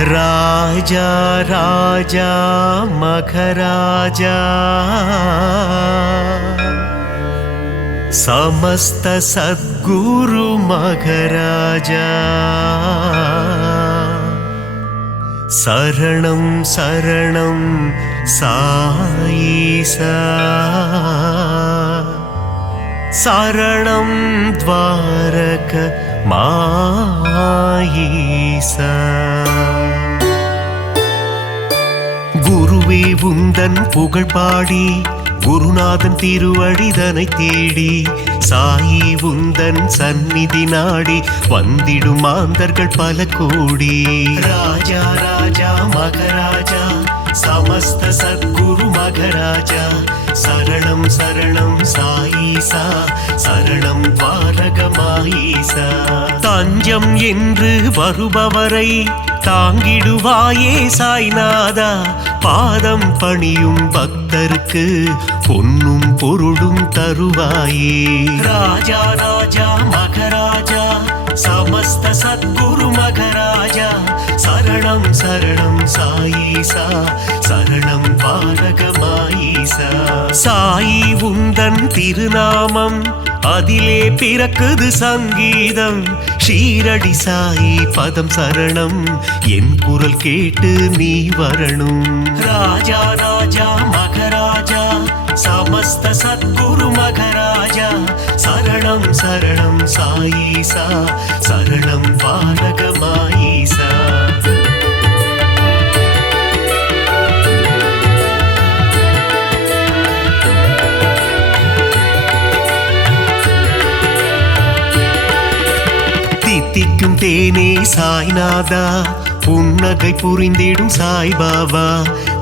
राजा राजा मखराजा समस्त सद्गुरु मखराजा शरणं शरणं साईसा शरणं द्वारक माईसा குருவே உந்தன் புகழ் பாடி குருநாதன் திருவடிதனை தேடி சாயி உந்தன் சந்நிதி நாடி வந்திடும் மாந்தர்கள் பல கோடி ராஜா ராஜா மகராஜா समस्त सद्गुरु मगराजा शरणं शरणं साईसा शरणं द्वारகமாயிசா தஞ்சம் என்று வருபவரை தாங்கிடுவாயே சாய்நாதா பாதம் பணியும் பக்தருக்கு பொன்னும் பொருளும் தருவாயே ராஜா ராஜா மகராஜா समस्त सद्गुरु मगराजा शरणं शरणं साईसा शरणं द्वारகமாயிசா சாயி உந்தன் திருநாமம் அதிலே பிறக்குது சங்கீதம் ஷீரடி சாயி பதம் சரணம் என் குரல் கேட்டு நீ வரணும் ராஜா ராஜா மகராஜா समस्त सद्गुरु मगराजा शरणं शरणं साईसा शरणं द्वारகமாயிசா தித்திக்கும் தேனே சாய்நாதா புன்னகை புரிந்திடும் சாய்பாபா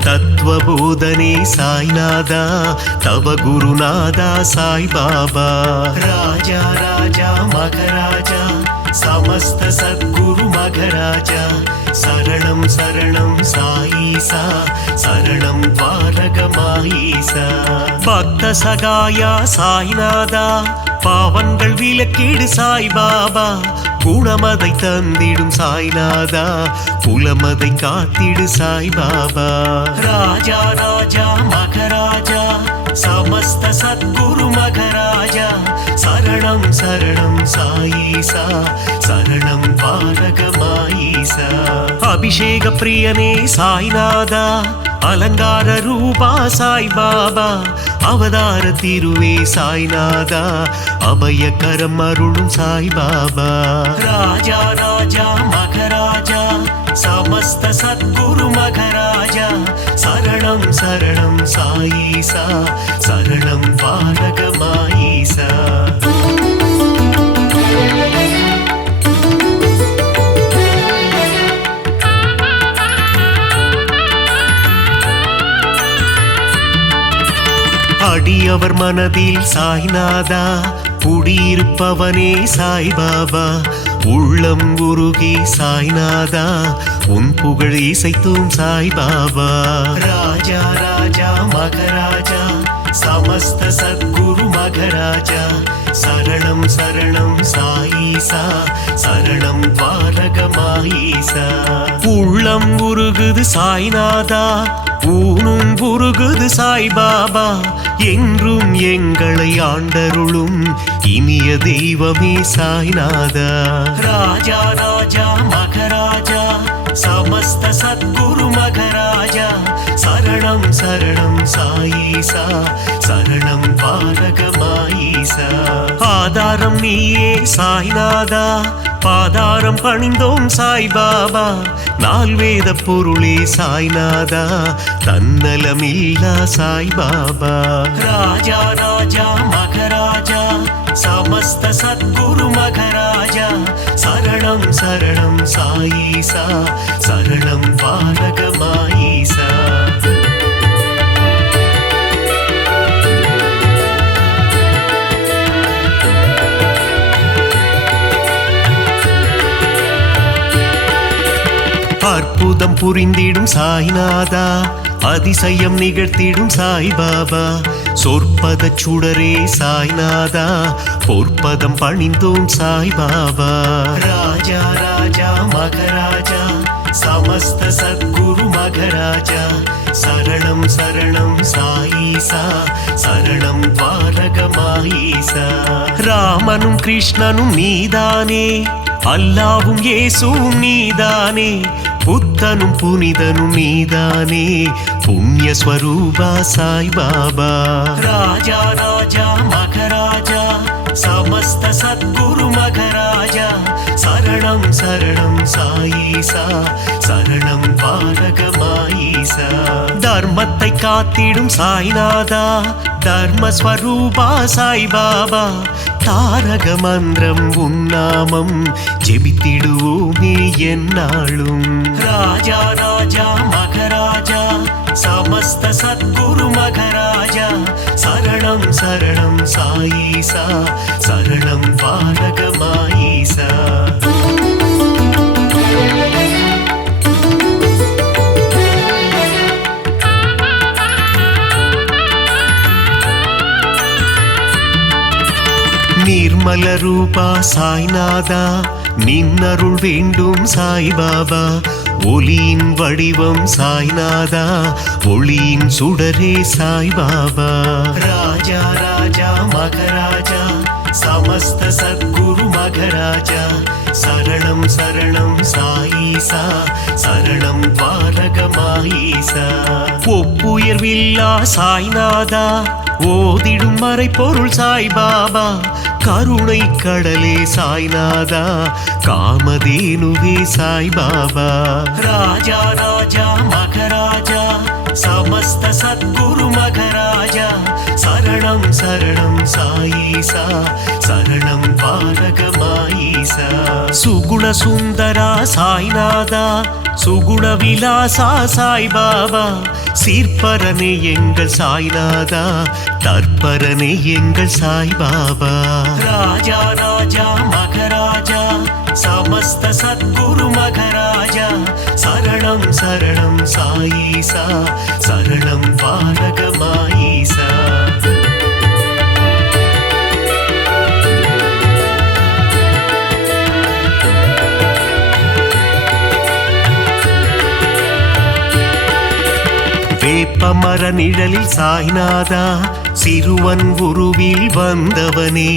தத்துவபோதனே சாய்நாதா தவ குருநாதா சாய்பாபா ராஜா ராஜா மகராஜா समस्त सद्गुरु मगराजा शरणं शरणं साईसा शरणं द्वारகமாயிசா பக்த சகாயா சாய்நாதா பாவங்கள் விலக்கிடு சாய்பாபா குணமதை தந்திடும் சாய்நாதா குலமதை காத்திடு சாய்பாபா ராஜா ராஜா மகராஜா समस्त सद्गुरु मगराजा शरणं शरणं साईसा शरणं द्वारகமாயிசா அபிஷேக பிரியனே சாய்நாதா அலங்கார ரூபா சாய்பாபா அவதார திருவே சாய்நாதா அபயகரம் அருளும் சாய்பாபா ராஜா ராஜா மகராஜா समस्त सद्गुरु मगराजा शरणं शरणं साईसा शरणं द्वारகமாயிசா அடியவர் மனதில் சாய்நாதா குடியிருப்பவனே சாய்பாபா உள்ளம் உருகி சாய்நாதா உன் புகழ் இசைத்தும் சாய்பாபா ராஜா ராஜா மகராஜா समस्त सद्गुरु मगराजा शरणं शरणं साईसा शरणं द्वारகமாயிசா உள்ளம் உருகுது சாய்நாதா ஊனும் உருகுது சாய்பாபா என்றும் எங்களை ஆண்டருளும் இனிய தெய்வமே சாய்நாதா ராஜா ராஜா மகராஜா समस्त सद्गुरु मगराजा शरणं शरणं साईसा शरणं द्वारகமாயிசா ஆதாரம் நீயே சாய்நாதா பாதாரம் பணிந்தோம் சாய்பாபா நால்வேத பொருளே சாய்நாதா தன்னலமில்லா சாய்பாபா ராஜா ராஜா மகராஜா समस्त सद्गुरु मगराजा शरणं शरणं साईसा शरणं द्वारகமாயிசா அற்புதம் புரிந்திடும் சாய்நாதா அதிசயம் நிகழ்த்திடும் சாய்பாபா சொற்பத சுடரே சாய்நாதா பொற்பதம் பணிந்தோம் சாய்பாபா ராஜா ராஜா மகராஜா சம समस्त सद्गुरु मघराजा शरणं शरणं साईसा शरणं द्वारकमाईसा ராமனும் கிருஷ்ணனும் நீதானே அல்லாவும் இயேசுவும் நீதானே புத்தனும் புனிதனும் நீதானே புண்ணிய ஸ்வரூபா சாய் பாபா ராஜா ராஜா மகராஜா समस्त सद्गुरु मघराजा शरणं शरणं साईसा शरणं द्वारकमाईसा தர்மத்தை காத்திடும் சாய்நாதா தர்மஸ்வரூபா சாய் பாபா தாரக மந்திரம் உன்னாமம் ஜெபித்திடுவோமே என்னாலும் ராஜா ராஜா மகராஜா समस्त सद्गुरु मघराजा शरणं शरणं साईसा शरणं द्वारकमाईसा निर्मल रूपा साईनादा निन्नरुள் வேண்டும் சாய் பாபா ஒளியின் வடிவம் சாய்நாதா ஒளியின் சுடரே சாய் பாபா ராஜா ராஜா மகராஜா समस्त सद्गुरु मघराजा शरणं शरणं साईसा शरणं द्वारकमाईसा ஒப்புயர்வில்லா சாய்நாதா ஓதிடும் மறை பொருள் சாய் பாபா கருணை கடலே சாய்நாதா காமதேனுவே சாய் பாபா ராஜா ராஜா மகராஜா समस्त सद्गुरु मघराजा शरणं शरणं साईसा शरणं द्वारकमाईसा सुगुण सुंदरा साईनादा सुगुण विलासा साई बाबा சீர்பரனே எங்கள் சாய்நாதா தற்பரனே எங்கள் சாய் பாபா ராஜா ராஜா மகராஜா समस्त सद्गुरु मघराजा शरणं शरणं साईसा शरणं द्वारकमाईसा வேப்பமர நிழலில் சாய்நாதா சிறுவன் உருவில் வந்தவனே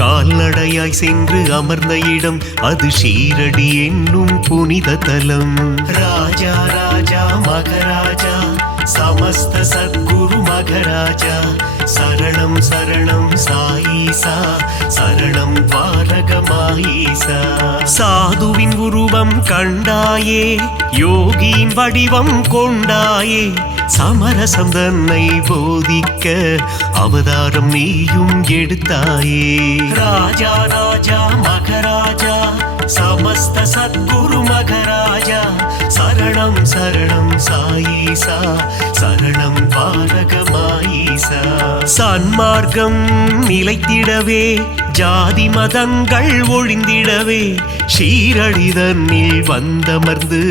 கால்நடையாய் சென்று அமர்ந்த இடம் அது ஷீரடி என்னும் புனித தலம் ராஜா ராஜா மகராஜா समस्त सद्गुरु मघराजा शरणं शरणं साईसा शरणं द्वारकमाईसा சாதுவின் உருவம் கண்டாயே யோகியின் வடிவம் கொண்டாயே சமரசம் தன்னை போதிக்க அவதாரம் நீயும் எடுத்தாயே ராஜா ராஜா மகராஜா समस्त सद्गुरु मघराजा शरणं शरणं साईसा शरणं द्वारकमाईसा சன்மார்க்கம் நிலைத்திடவே ஜாதி மதங்கள் ஒழிந்திடவே ஷீரடி தன்னில் வந்தமர்ந்து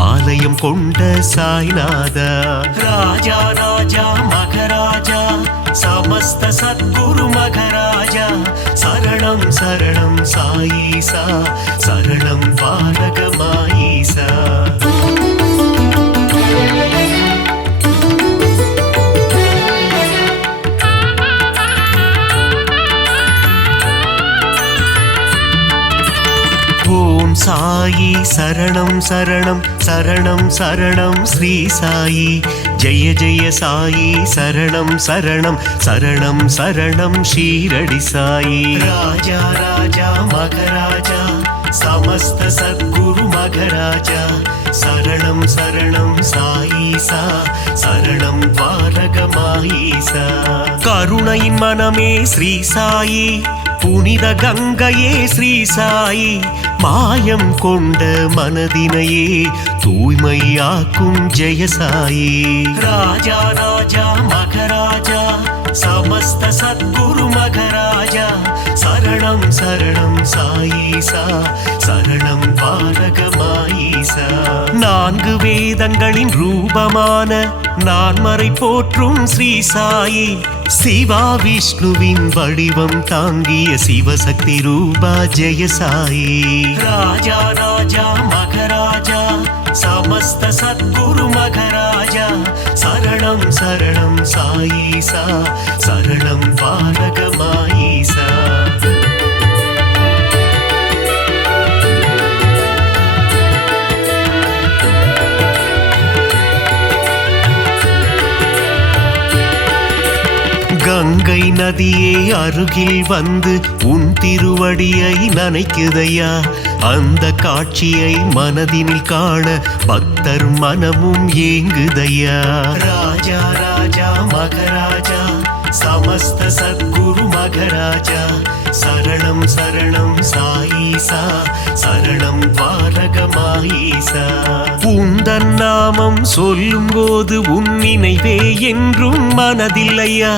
ஆலயம் கொண்ட சாய்நாதா ராஜா ராஜா மகராஜா समस्त सद्गुरु मघराजा शरणं शरणं साईसा शरणं द्वारकमाईसा ஓம் சாயி சரணம் சரணம் சரணம் சரணம் ஸ்ரீ சாயி ஜெய ஜெய சாயி சரணம் சரணம் சரணம் சரணம் ஷீரடி சாயி ராஜா ராஜா மகராஜா समस्त सद्गुरु मघराजा शरणं शरणं साईसा शरणं द्वारकमाईसा கருணையின் மனமே ஸ்ரீ சாயி புனித கங்கையே ஸ்ரீ சாயி மாயம் கொண்ட மனதினையே தூய்மையாக்கும் ஜெயசாயி ராஜா ராஜா மகராஜா समस्त सद्गुरु मघराजा शरणं शरणं साईसा शरणं द्वारकमाईसा நான்கு வேதங்களின் ரூபமான நான்மறை போற்றும் ஸ்ரீ சாயி சிவா விஷ்ணுவின் வடிவம் தாங்கிய சிவசக்தி ரூபா ஜெய சாயி ராஜா ராஜா மகராஜா சம समस्त सद्गुरु मघराजा शरणं शरणं साईसा शरणं पालकमाईसा கங்கை நதியே அருகில் வந்து உன் திருவடியை நனைக்குதையா அந்த காட்சியை மனதினில் காண பக்தர் மனமும் ஏங்குதையா ராஜா ராஜா மகராஜா समस्त सद्गुरु मघराजा शरणं शरणं साईसा शरणं பாலகமாயிசா உந்தன் நாமம் சொல்லும் போது உன் நினைவே என்றும் மனதில்லையா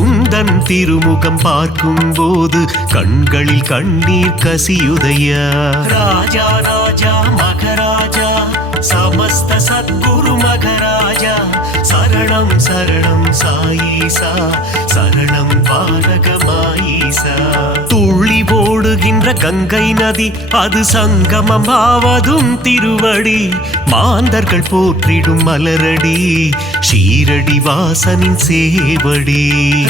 உந்தன் திருமுகம் பார்க்கும் போது கண்களில் கண்ணீர் கசியுதையா ராஜா ராஜா மகராஜா समस्त सद्गुरु मघराजा शरणं शरणं साईसा शरणं பாலகமாயிசா துள்ளி ஓடுகின்ற கங்கை நதி அது சங்கமமாவதும் திருவடி மாந்தர்கள் போற்றிடும் மலரடி ஷீரடி வாசனின் சேவடி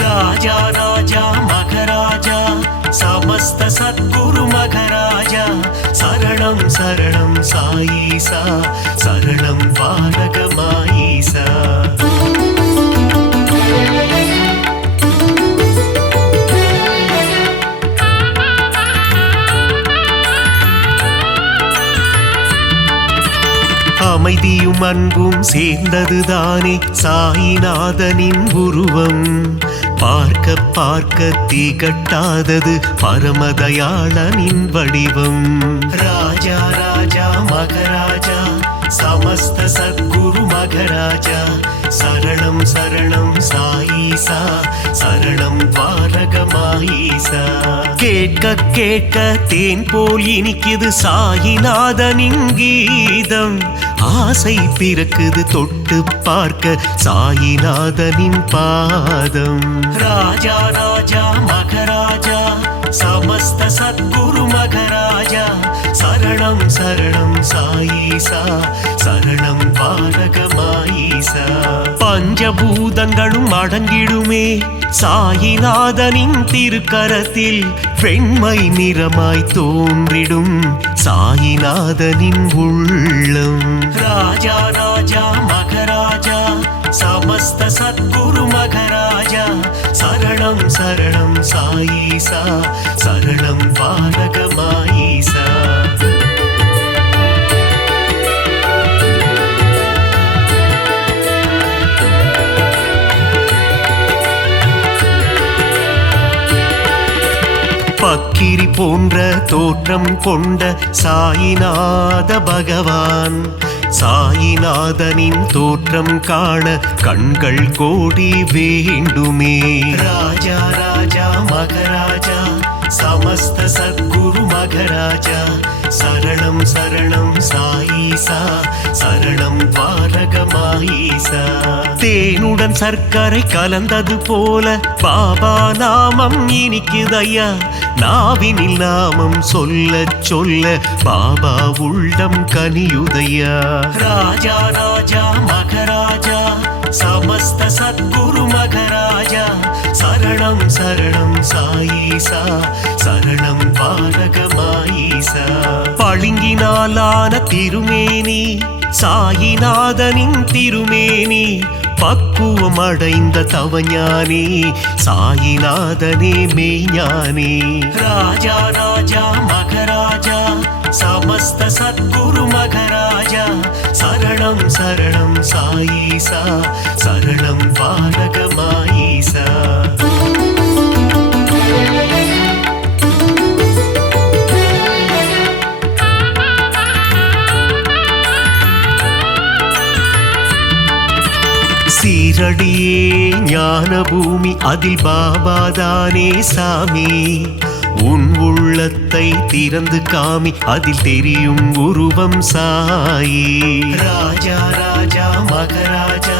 ராஜா ராஜா மகராஜா समस्त सद्गुरु मघराजा शरणं शरणं साईसा शरणं பாலகமாயிசா அமைதியும் அன்பும் சேர்ந்ததுதானே சாயிநாதனின் உருவம் பார்க்க பார்க்க திகட்டாதது பரமதயாளனின் வடிவம் ராஜா ராஜா மகராஜா समस्त सद्गुरु मघराजा शरणं शरणं साईसा शरणं பாலகமாயிசா கேட்க கேட்க தேன் போல் இனிக்குது சாயிநாதனின் கீதம் ஆசை பிறக்குது தொட்டு பார்க்க சாயிநாதனின் பாதம் ராஜா ராஜா மகராஜா समस्त सद्गुरु मघराजा शरणं शरणं साईसा शरणं பாலகமாயிசா பஞ்சபூதங்களும் அடங்கிடுமே சாயிநாதனின் திருக்கரத்தில் வெண்மை நிறமாய் தோன்றிடும் சாயிநாதனின் உள்ளம் ராஜா ராஜா மகராஜா समस्त सद्गुरु मघराजा शरणं शरणं साईसा शरणं பாலகமாயிசா பக்கிரி போன்ற தோற்றம் கொண்ட சாயிநாத பகவான் சாயிநாதனின் தோற்றம் காண கண்கள் கோடி வேண்டுமே ராஜா ராஜா மகராஜா समस्त सद्गुरु मघराजा शरणं शरणं साईसा शरणं பாலகமாயிசா தேனுடன் சர்க்கரை கலந்தது போல பாபா நாமம் இனிக்குதையா நாவினில் நாமம் சொல்ல சொல்ல பாபா உள்ளம் கனியுதையா ராஜா ராஜா மகராஜா समस्त सद्गुरु मघराजा शरणं शरणं साईसा शरणं பாலகமாயிசா பளிங்கினாலான திருமேனி சாயிநாதனின் திருமேனி பக்குவம் அடைந்த தவஞானி சாயிநாதனே மெய்ஞானி ராஜா ராஜா மகராஜா समस्त सद्गुरु मघराजा शरणं शरणं साईसा शरणं பாலகமாயிசா சீரடியே ஞான பூமி அதில் பாபாதானே சாமி உன் உள்ளத்தை திறந்து காமி அதில் தெரியும் உருவம் சாயி ராஜா ராஜா மகராஜா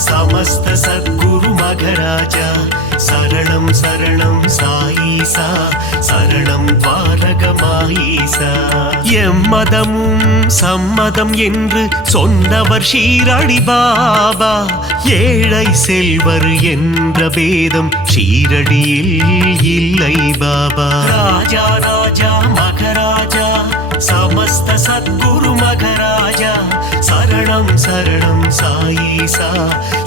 समस्त सद्गुरु मघराजा शरणं शरणं साईसा शरणं द्वारகமாயீசா எம்மதமும் சம்மதம் என்று சொன்னவர் ஷீரடி பாபா ஏழை செல்வர் என்ற பேதம் ஷீரடியில் இல்லை பாபா ராஜா ராஜா மகராஜா समस्त सद्गुरु मघराजा शरणं शरणं साईसा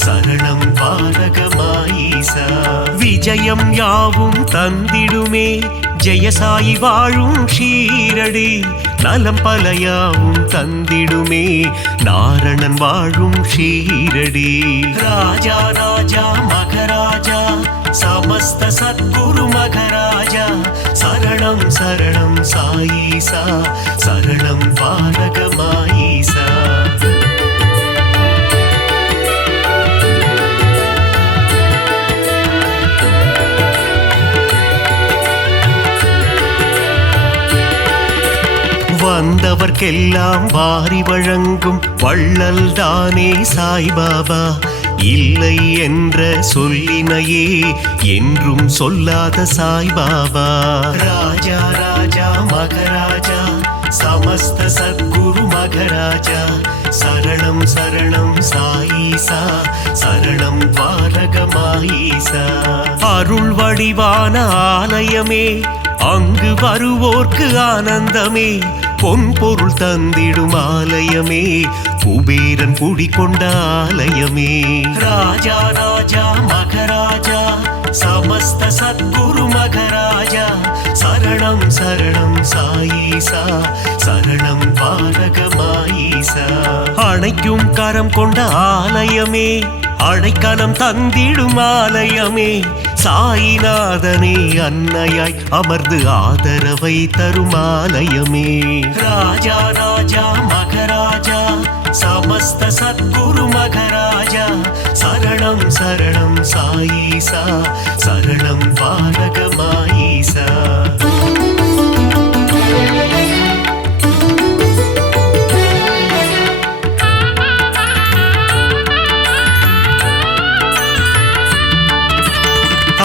शरणं द्वारகமாயீசா விஜயம் யாவும் தந்திடுமே ஜெயசாயி வாழும் ஷீரடி நலம் பலயாவும் தந்திடுமே நாரணன் வாழும் ஷீரடி ராஜா ராஜா மகராஜா समस्त सद्गुरु मघराजा शरणं शरणं साईसा शरणं द्वारகமாயீசா வந்தவர்க்கெல்லாம் வாரி வழங்கும் வள்ளல் தானே சாய்பாபா இல்லை என்ற சொல்லினையே என்றும் சொல்லாத சாய்பாபா ராஜா ராஜா மகராஜா समस्त सद्गुरु मघराजा शरणं शरणं साईसा शरणं द्वारகமாயீசா அருள் வடிவான ஆலயமே அங்கு வருவோர்க்கு ஆனந்தமே பொன் பொருள் தந்திடும் ஆலயமே குபேரன் குடிகொண்ட ஆலயமே ராஜா ராஜா மகராஜா समस्त सद्गुरु मघराजा शरणं शरणं साईसा शरणं द्वारகமாயீசா அணைக்கும் கரம் கொண்ட ஆலயமே அடைக்கலம் தந்திடும் ஆலயமே சாயிநாதனே அன்னையாய் அமர்ந்து ஆதரவை தரும் ஆலயமே ராஜா ராஜா மகராஜா समस्त सद्गुरु मघराजा शरणं शरणं साईसा शरणं द्वारகமாயீசா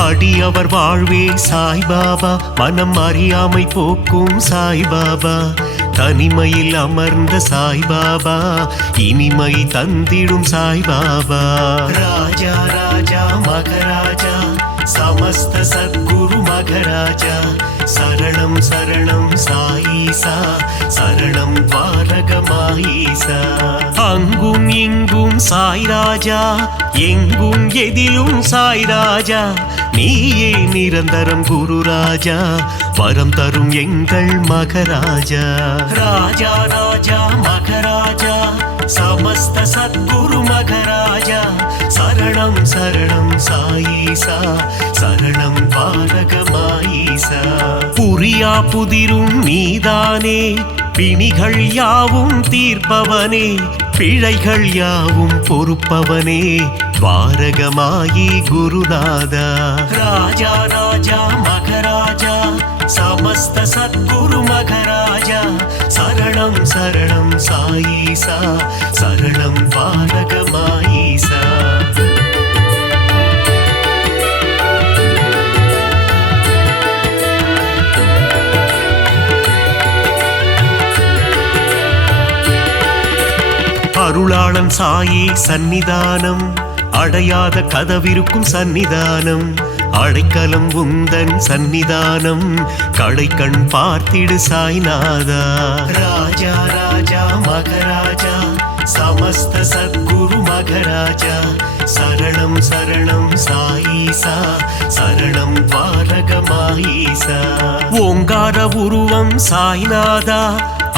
அடியவர் வாழ்வே சாய்பாபா மனம் அறியாமை போக்கும் சாய்பாபா தனிமையில் அமர்ந்த சாய்பாபா இனிமை தந்திடும் சாய்பாபா ராஜா ராஜா மகராஜா समस्त सद्गुरु मघराजा शरणं शरणं साईसा शरणं द्वारகமாயீசா அங்கும் இங்கும் சாய்ராஜா எங்கும் எதிலும் சாய்ராஜா நீயே நிரந்தரம் குரு ராஜா வரம் தரும் எங்கள் மகராஜா ராஜா ராஜா மகராஜா समस्त सद्गुरु मघराजा शरणं शरणं साईसा शरणं द्वारகமாயீசா புரியா புதிரும் நீதானே பிணிகள் யாவும் தீர்ப்பவனே பிழைகள் யாவும் பொறுப்பவனே द्वारகமாயி குருநாதா ராஜா ராஜா மகராஜா समस्त सद्गुरु मघराजा शरणं शरणं साईसा शरणं द्वारகமாயீசா அருளாளன் சாயி சந்நிதானம் அடையாத கதவிருக்கும் சந்நிதானம் அடைக்கலம் உந்தன் சந்நிதானம் கடைக்கண் பார்த்திடு சாய்நாதா ராஜா ராஜா மகராஜா समस्त सद्गुरु मघराजा शरणं शरणं साईसा शरणं द्वारகமாயீசா ஓங்கார உருவம் சாய்நாதா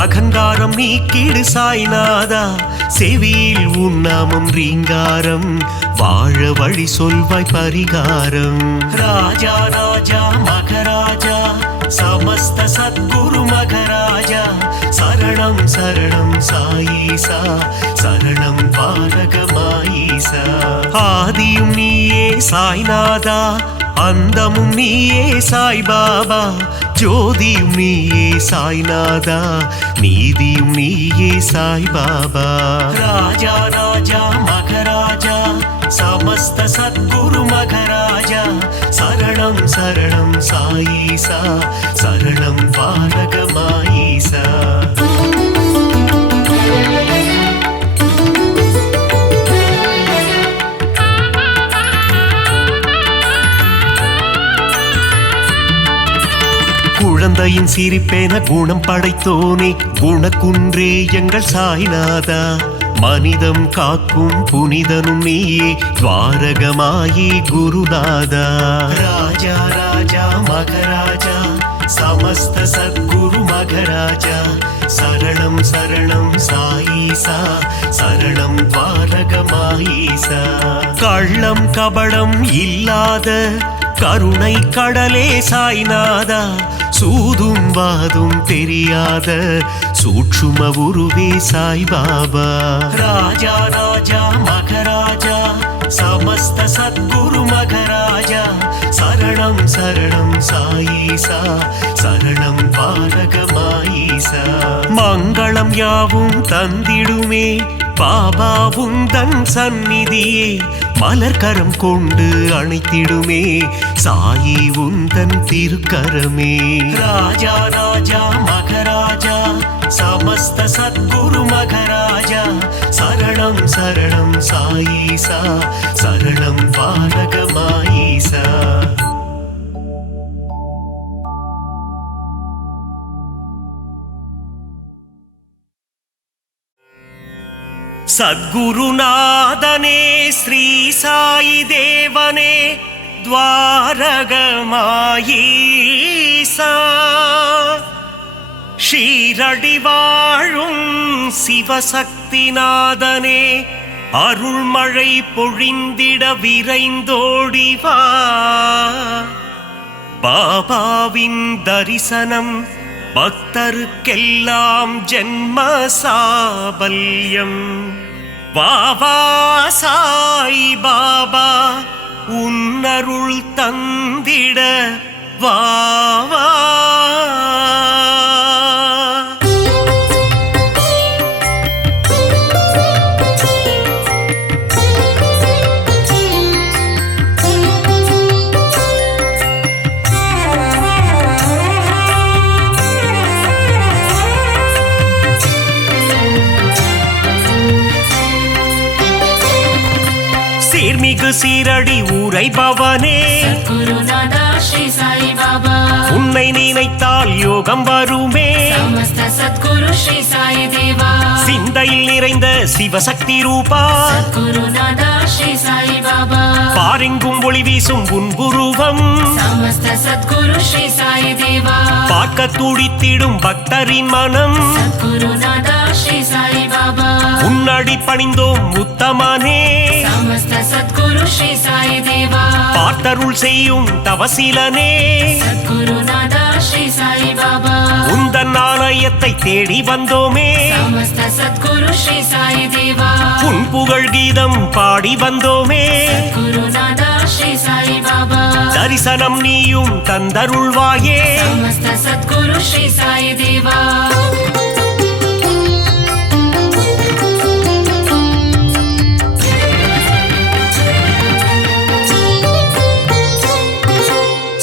அகங்காரம் நீக்கிடு சாய்நாதா செவியில் உன்னாமம் ரீங்காரம் வாழ வழி சொல்வாய் பரிகாரம் ராஜா ராஜா மகராஜா समस्त सद्गुरु मघराजा शरणं शरणं साईसा शरणं द्वारகமாயீசா ஆதியும் நீயே சாய்நாதா அந்தமும் நீயே சாய்பாபா ஜோதியும் நீயே சாய்நாதா நீதியும் நீயே சாய்பாபா ராஜா ராஜா மகராஜா समस्त सद्गुरु मघराजा शरणं शरणं साईसा शरणं पालक माईसा குழந்தையின் சிரிப்பேன குணம் படைத்தோனே குணக்குன்றே எங்கள் சாய்நாதா மனிதம் காக்கும் புனிதனும் நீயே துவாரகமாயி குருநாதா ராஜா ராஜா மகராஜா समस्त सद्गुरु मघराजा शरणं शरणं साईसा शरणं द्वारகமாயிசா கள்ளம் கபடம் இல்லாத கருணை கடலே சாய்நாதா சூதும் வாதும் தெரியாத சூட்சும உருவே சாய்பாபா ராஜா ராஜா மகராஜா समस्त सद्गुरु मघराजा शरणं शरणं साईसा शरणं पालकमाईसा மங்களம் யாவும் தந்திடுமே பாபா உந்தன் சந்நிதியே மலர்கரம் கொண்டு அணைத்திடுமே சாயி உந்தன் திருக்கரமே ராஜா ராஜா மகராஜா समस्त सद्गुरु मघराजा शरणं शरणं साईसा शरणं पालकमाईसा सद्गुरुनादने श्री साई देवने द्वारகமாயிசா ஷீரடி வாழும் சிவசக்திநாதனே அருள்மழை பொழிந்திட விரைந்தோடிவா பாபாவின் தரிசனம் பக்தருக்கெல்லாம் ஜென்ம சாபல்யம் வாவா சாய் பாபா உன்னருள் தந்திட வாவா சீர்மிகு சீரடி உரைபவனே சத்குருநாதா ஸ்ரீ சாய் பாபா உன்னை நினைத்தால் யோகம் வருமே समस्त सद्गुरु श्री साई देवा சிந்தையில் நிறைந்த சிவசக்தி ரூபா சத்குருநாதா ஸ்ரீ சாய் பாபா பாரெங்கும் ஒளி வீசும் உன்புருவம் समस्त सद्गुरु श्री साई देवा பார்க்க துடித்திடும் பக்தரின் மனம் சத்குருநாதா ஸ்ரீ சாய் பாபா உன்னடி பணிந்தோம் உத்தமனே समस्त सद्गुरु श्री साई देवा பார்த்தருள் செய்யும் தவசீலனே சத்குருநாதா ஸ்ரீ சாய் பாபா உந்தன் ஆலயத்தை தேடி வந்தோமே समस्त सद्गुरु श्री साई देवा உன் புகழ் கீதம் பாடி வந்தோமே சத்குருநாதா ஸ்ரீ சாய் பாபா தரிசனம் நீயும் தந்தருள்வாயே समस्त सद्गुरु श्री साई देवा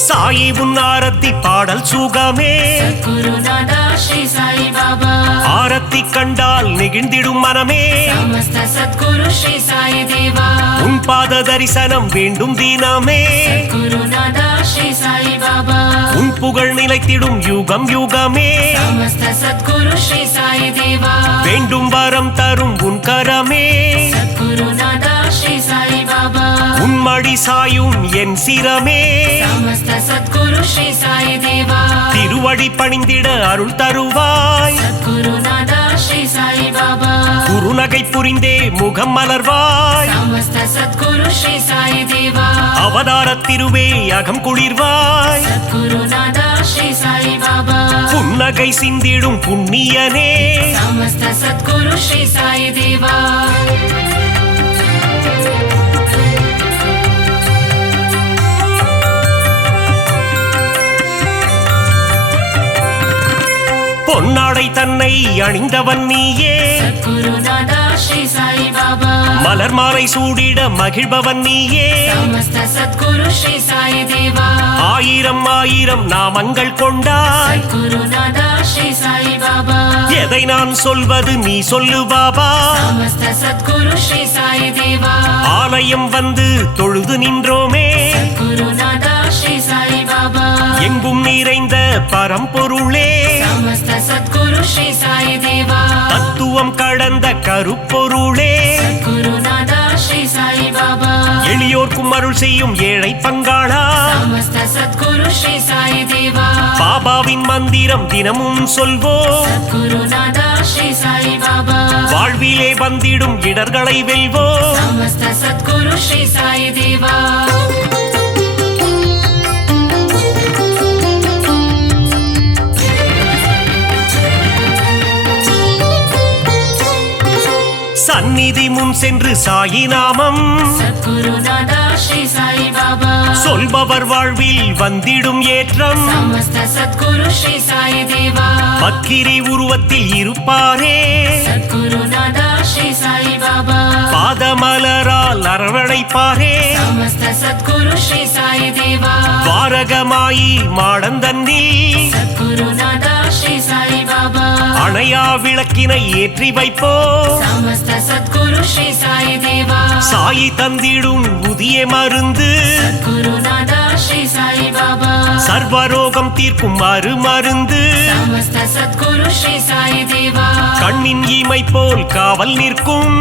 சாயி உன் ஆரத்தி பாடல் சுகமே சத்குருநாதா ஸ்ரீ சாய் பாபா ஆரத்தி கண்டால் நெகிழ்ந்திடும் மனமே समस्त सद्गुरु श्री साई देवा உன் பாத தரிசனம் வேண்டும் தினமே சத்குருநாதா ஸ்ரீ சாய் பாபா உன் புகழ் நிலைத்திடும் யுகம் யுகமே समस्त सद्गुरु श्री साई देवा வேண்டும் வரம் தரும் உன் கரமே சத்குருநாதா ஸ்ரீ சாய் பாபா உன்மடி சாயும் என் சிரமே समस्त सद्गुरु श्री साई देवा திருவடி பணிந்திட அருள் தருவாய் சத்குருநாதா ஸ்ரீ சாய் பாபா குருநகை புரிந்தே முகம் மலர்வாய் समस्त सद्गुरु श्री साई देवा அவதார திருவே அகம் குளிர்வாய் சத்குருநாதா ஸ்ரீ சாய் பாபா புன்னகை சிந்திடும் புண்ணியனே समस्त सद्गुरु श्री साई देवा பொன்னாடை தன்னை அணிந்தவன் நீயே சத்குருநாதா ஸ்ரீ சாய் பாபா மலர் மாலை சூடிட மகிழ்பவன் நீயே சமஸ்த சத்குரு ஸ்ரீ சாய் தேவா ஆயிரம் ஆயிரம் நாமங்கள் கொண்டாய் சத்குருநாதா ஸ்ரீ சாய் பாபா எதை நான் சொல்வது நீ சொல்லு பாபா சமஸ்த சத்குரு ஸ்ரீ சாய் தேவா ஆலயம் வந்து தொழுது நின்றோமே குருநாதா ஸ்ரீ சாய் பாபா எங்கும் நிறைந்த பரம்பொருளே சமஸ்த சத்குரு ஸ்ரீ சாய் தேவா தத்துவம் கடந்த கருப்பொருளே குருநாதா ஸ்ரீ சாய் பாபா எளியோர்க்கும் அருள் செய்யும் ஏழை பங்காளா சமஸ்த சத்குரு ஸ்ரீ சாய் தேவா பாபாவின் மந்திரம் தினமும் சொல்வோம் குருநாதா ஸ்ரீ சாய் பாபா வாழ்விலே வந்திடும் இடர்களை வெல்வோம் சமஸ்த சத்குரு ஸ்ரீ சாய் தேவா சந்நிதி முன் சென்று சாயி நாமம் சத்குருநாதா ஸ்ரீ சாய் பாபா சொல்பவர் வாழ்வில் வந்திடும் ஏற்றம் சமஸ்த சத்குரு ஸ்ரீ சாய் தேவா பக்கிரி உருவத்தில் இருப்பாரே சத்குருநாதா ஸ்ரீ சாய் பாபா பாதமலரால் அரவணைப்பாரே சமஸ்த சத்குரு ஸ்ரீ சாய் தேவா வாரகமாயி மாடந்தன்னில் சத்குருநாதா ஸ்ரீ சாய் பாபா அணையா விளக்கினை ஏற்றி வைப்போம் சமஸ்த சத்குரு ஸ்ரீ சாய் தேவா சாயி தந்திடும் புதிய மருந்து குருநாதா ஸ்ரீ சாய் பாபா சர்வரோகம் தீர்க்கும் மருந்து சமஸ்த சத்குரு ஸ்ரீ சாய் தேவா கண்ணின் இமை போல் காவல் நிற்கும்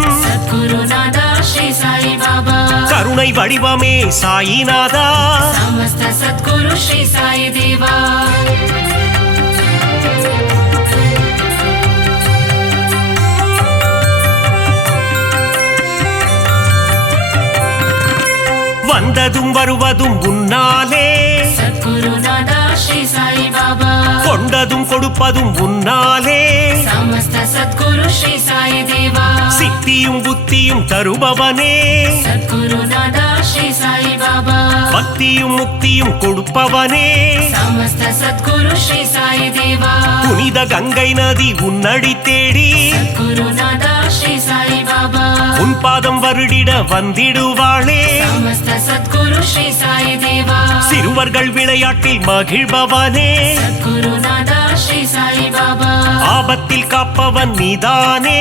குருநாதா ஸ்ரீ சாய் பாபா கருணை வடிவமே சாயிநாதா சமஸ்த சத்குரு ஸ்ரீ சாய் தேவா வந்ததும் வருவதும் உன்னாலே சத்குருநாதா ஸ்ரீ சாய் பாபா கொண்டதும் கொடுப்பதும் உன்னாலே சமஸ்த சத்குரு ஸ்ரீ சாய் தேவா சித்தியும் புத்தியும் தருபவனே சத்குருநாதா ஸ்ரீ சாய் பாபா பக்தியும் முக்தியும் கொடுப்பவனே சமஸ்த சத்குரு ஸ்ரீ சாய் தேவா புனித கங்கை நதி உன்னடி தேடி குருநாதா ஸ்ரீ சாய் பாபா உன் பாதம் வருடிட வந்திடுவாளே சமஸ்த சத்குரு ஸ்ரீ சாய் தேவா சிறுவர்கள் விளையாட்டில் மகிழ்பவனே குருநாதா ஸ்ரீ சாய் பாபா ஆபத்தில் காப்பவன் நீதானே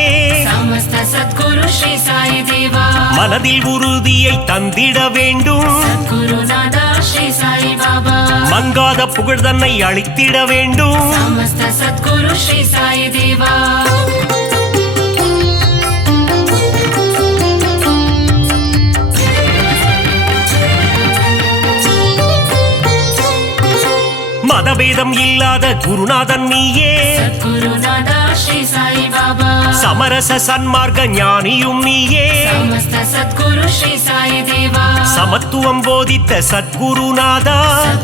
சமஸ்த சத்குரு ஸ்ரீ சாய் தேவா மனதில் உறுதியை தந்திட வேண்டும் குருநாதா ஸ்ரீ சாய் பாபா மங்காத புகழ் தன்னை அளித்திட வேண்டும் சமஸ்த சத்குரு ஸ்ரீ சாய் தேவா மதபேதம் இல்லாத குருநாதன் நீயே குருநாதா ஸ்ரீ சாய் பாபா சமரச சன்மார்க்க ஞானியும் நீயே சமஸ்த சத்குரு ஸ்ரீ சாய் தேவா சமத்துவம் போதித்த சத்குருநாதா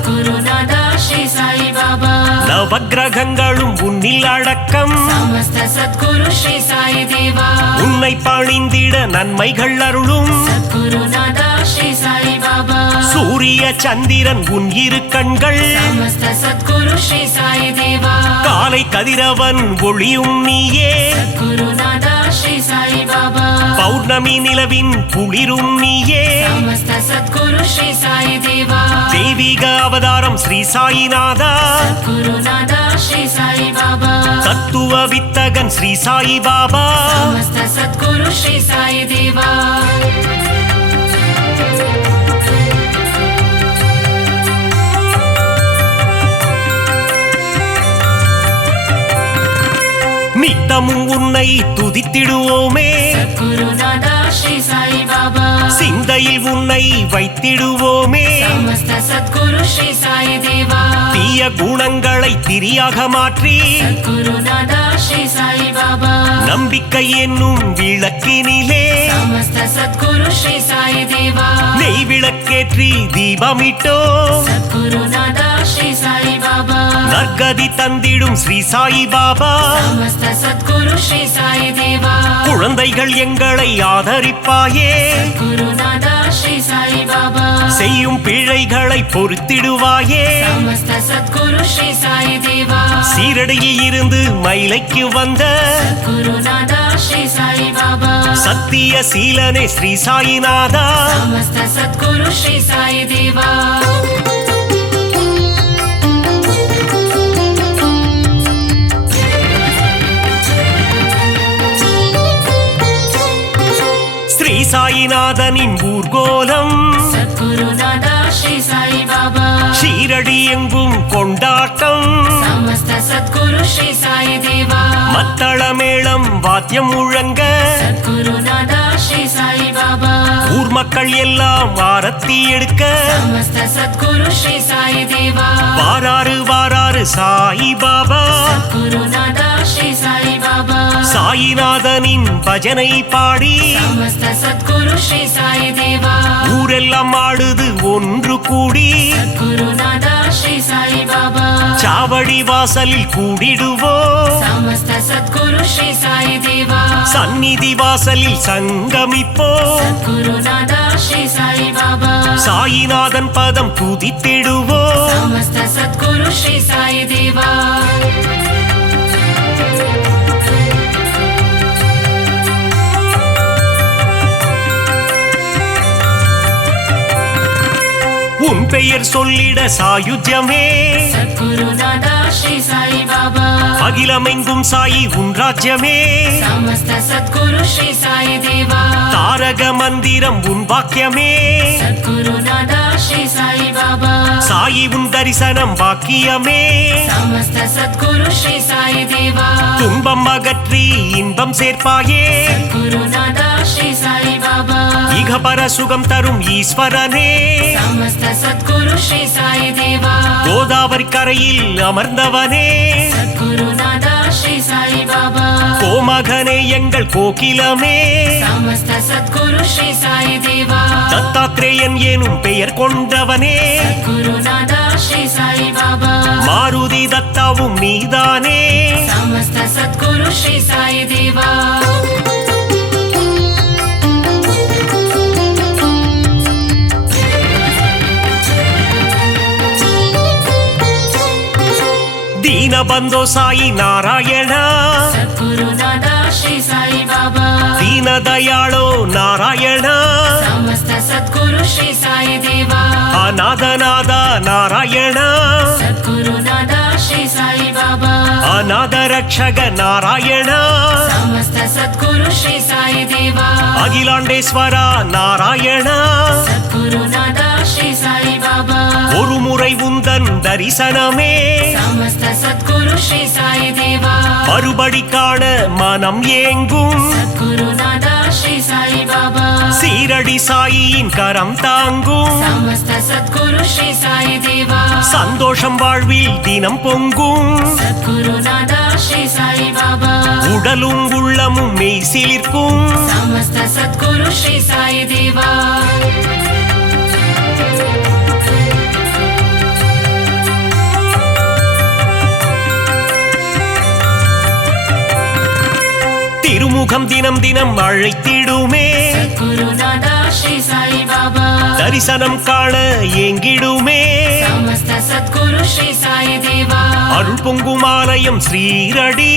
குருநாதா ஸ்ரீ சாய் பாபா நவக்கிரகங்களும் உன்னில் அடக்கம் சமஸ்த சத்குரு ஸ்ரீ சாய் தேவா உன்னை பணிந்திட நன்மைகள் அருளும் குருநாதா ஸ்ரீ சாய் பாபா சூரிய சந்திரன் உன் இரு கண்கள் சமஸ்த சத்குரு ஸ்ரீ சாய் தேவா காலை கதிரவன் ஒளியும் நீயே குருநாதா ஸ்ரீ சாய் பாபா பௌர்ணமி நிலவின் குளிரும் நீயே சமஸ்த சத்குரு ஸ்ரீ சாய் தேவா தெய்வீக அவதாரம் ஸ்ரீ சாயிநாதா குருநாதா ஸ்ரீ சாய் பாபா தத்துவ வித்தகன் ஸ்ரீ சாயி பாபா சமஸ்த சத்குரு ஸ்ரீ சாய் தேவா நித்தமும் உன்னை துதித்திடுவோமே குருநாதா ஸ்ரீ சாய் பாபா சிந்தையில் உன்னை வைத்திடுவோமே சமஸ்த சத்குரு ஸ்ரீ சாய் தேவா தீய குணங்களை திரியாக மாற்றி குருநாதா ஸ்ரீ சாய் பாபா நம்பிக்கை என்னும் விளக்கினிலே சமஸ்த சத்குரு ஸ்ரீ சாய் தேவா நெய் விளக்கேற்றி தீபமிட்டோ குருநாதா ஸ்ரீ சாய் பாபா நற்கதி தந்திடும் ஸ்ரீ சாயி பாபா சமஸ்த சத்குரு ஸ்ரீ சாய் தேவா குழந்தைகள் எங்களை ஆதரிப்பாயே குருநாதா ஸ்ரீ சாய் பாபா செய்யும் பிழைகளை பொறுத்திடுவாயே சமஸ்த சத்குரு ஸ்ரீ சாய் தேவா சீரடியில் இருந்து மயிலைக்கு வந்த குருநாதா ஸ்ரீ சாய் பாபா சத்திய சீலனே ஸ்ரீ சாயிநாதா சமஸ்த சத்குரு ஸ்ரீ சாய் தேவா ஸ்ரீ சாயிநாதனின் ஊர்கோலம் சத்குருநாதா ஸ்ரீ சாய் பாபா ஷீரடி எங்கும் கொண்டாட்டம் சமஸ்த சத்குரு ஸ்ரீ சாய் தேவா மத்தளமேளம் வாத்தியம் முழங்க சத்குருநாதா ஸ்ரீ சாய் பாபா ஊர் மக்கள் எல்லாம் ஆரத்தி எடுக்க சமஸ்த சத்குரு ஸ்ரீ சாய் தேவா வாராறு வாராறு சாயி பாபா குருநாதா ஸ்ரீ சாய் பாபா சாயிநாதனின் பஜனை பாடி சமஸ்த சத்குரு ஸ்ரீ சாய் தேவா ஊரெல்லாம் ஆடுது ஒன்று கூடி குருநாதா ஸ்ரீ சாய் பாபா சாவடி வாசலில் கூடிடுவோம் சமஸ்த சத்குரு ஸ்ரீ சாய் தேவா சந்நிதி வாசலில் சங்கமிப்போம் குருநாதா ஸ்ரீ சாய் பாபா சாயிநாதன் பதம் துதித்திடுவோம் சமஸ்த சத்குரு ஸ்ரீ சாய் தேவா உன் பெயர் சொல்லிட சாயுஜ்யமே சத்குருநாதா ஸ்ரீ சாய் பாபா அகிலமெங்கும் சாயி உன் ராஜ்யமே சமஸ்த சத்குரு ஸ்ரீ சாய் தேவா தாரக மந்திரம் உன் வாக்கியமே சத்குருநாதா ஸ்ரீ சாய் பாபா சாயி உன் தரிசனம் பாக்கியமே சமஸ்த சத்குரு ஸ்ரீ சாய் தேவா துன்பம் அகற்றி இன்பம் சேர்ப்பாயே குருநாதா ஸ்ரீ சாய் பாபா இகபர சுகம் தரும் ஈஸ்வரனே சமஸ்த சத்குரு ஸ்ரீ சாய் தேவா கோதாவரி கரையில் அமர்ந்தவனே குருநாதா ஸ்ரீ சாய் பாபா கோமகனே எங்கள் கோகிலமே சமஸ்த சத்குரு ஸ்ரீ சாய் தேவா தத்தாத்ரேயன் எனும் பெயர் கொண்டவனே குருநாதா ஸ்ரீ சாய் பாபா மாருதி தத்தாவும் நீதானே சமஸ்த சத்குரு ஸ்ரீ சாய் தேவா ದೀನಬಂಧೋ ಸಾಯಿ ನಾರಾಯಣ ಸದ್ಗುರುನಾಥ ಶ್ರೀ ಸಾಯಿ ಬಾಬಾ ದೀನದಯಾಳೋ ನಾರಾಯಣ ಸಮಸ್ತ ಸದ್ಗುರು ಶ್ರೀ ಸಾಯಿ ದೇವ ಅನಾಥನಾದ ನಾರಾಯಣ ಸದ್ಗುರುನಾಥ ಶ್ರೀ ಸಾಯಿ ಬಾಬಾ ಅನಾಥ ರಕ್ಷಕ ನಾರಾಯಣ ಸಮಸ್ತ ಸದ್ಗುರು ಶ್ರೀ ಸಾಯಿ ದೇವ அகிலாண்டேஸ்வர நாராயண சத்குருநாத ஸ்ரீ சாய் பாபா ஒரு முறை உந்தன் தரிசனமே சமஸ்த சத்குரு ஸ்ரீ சாய் தேவா மறுபடி காண மனம் ஏங்கும் சத்குருநாத ஸ்ரீ சாய் பாபா சீரடி சாயின் கரம் தாங்கும் சமஸ்த சத்குரு ஸ்ரீ சாய் தேவா சந்தோஷம் வாழ்வில் தினம் பொங்கும் சத்குருநாத ஸ்ரீ சாய் பாபா உடலும் உள்ளமும் மெய் சிலிர்க்கும் சமஸ்த சத்குரு ஸ்ரீ சாய் தேவா திருமுகம் தினம் தினம் அழைத்திடுமே சத்குருநாத ஸ்ரீ சாய் பாபா தரிசனம் காண ஏங்கிடுமே சமஸ்த சத்குரு ஸ்ரீ சாய் தேவா அருள் பொங்கும் ஆலயம் ஸ்ரீரடி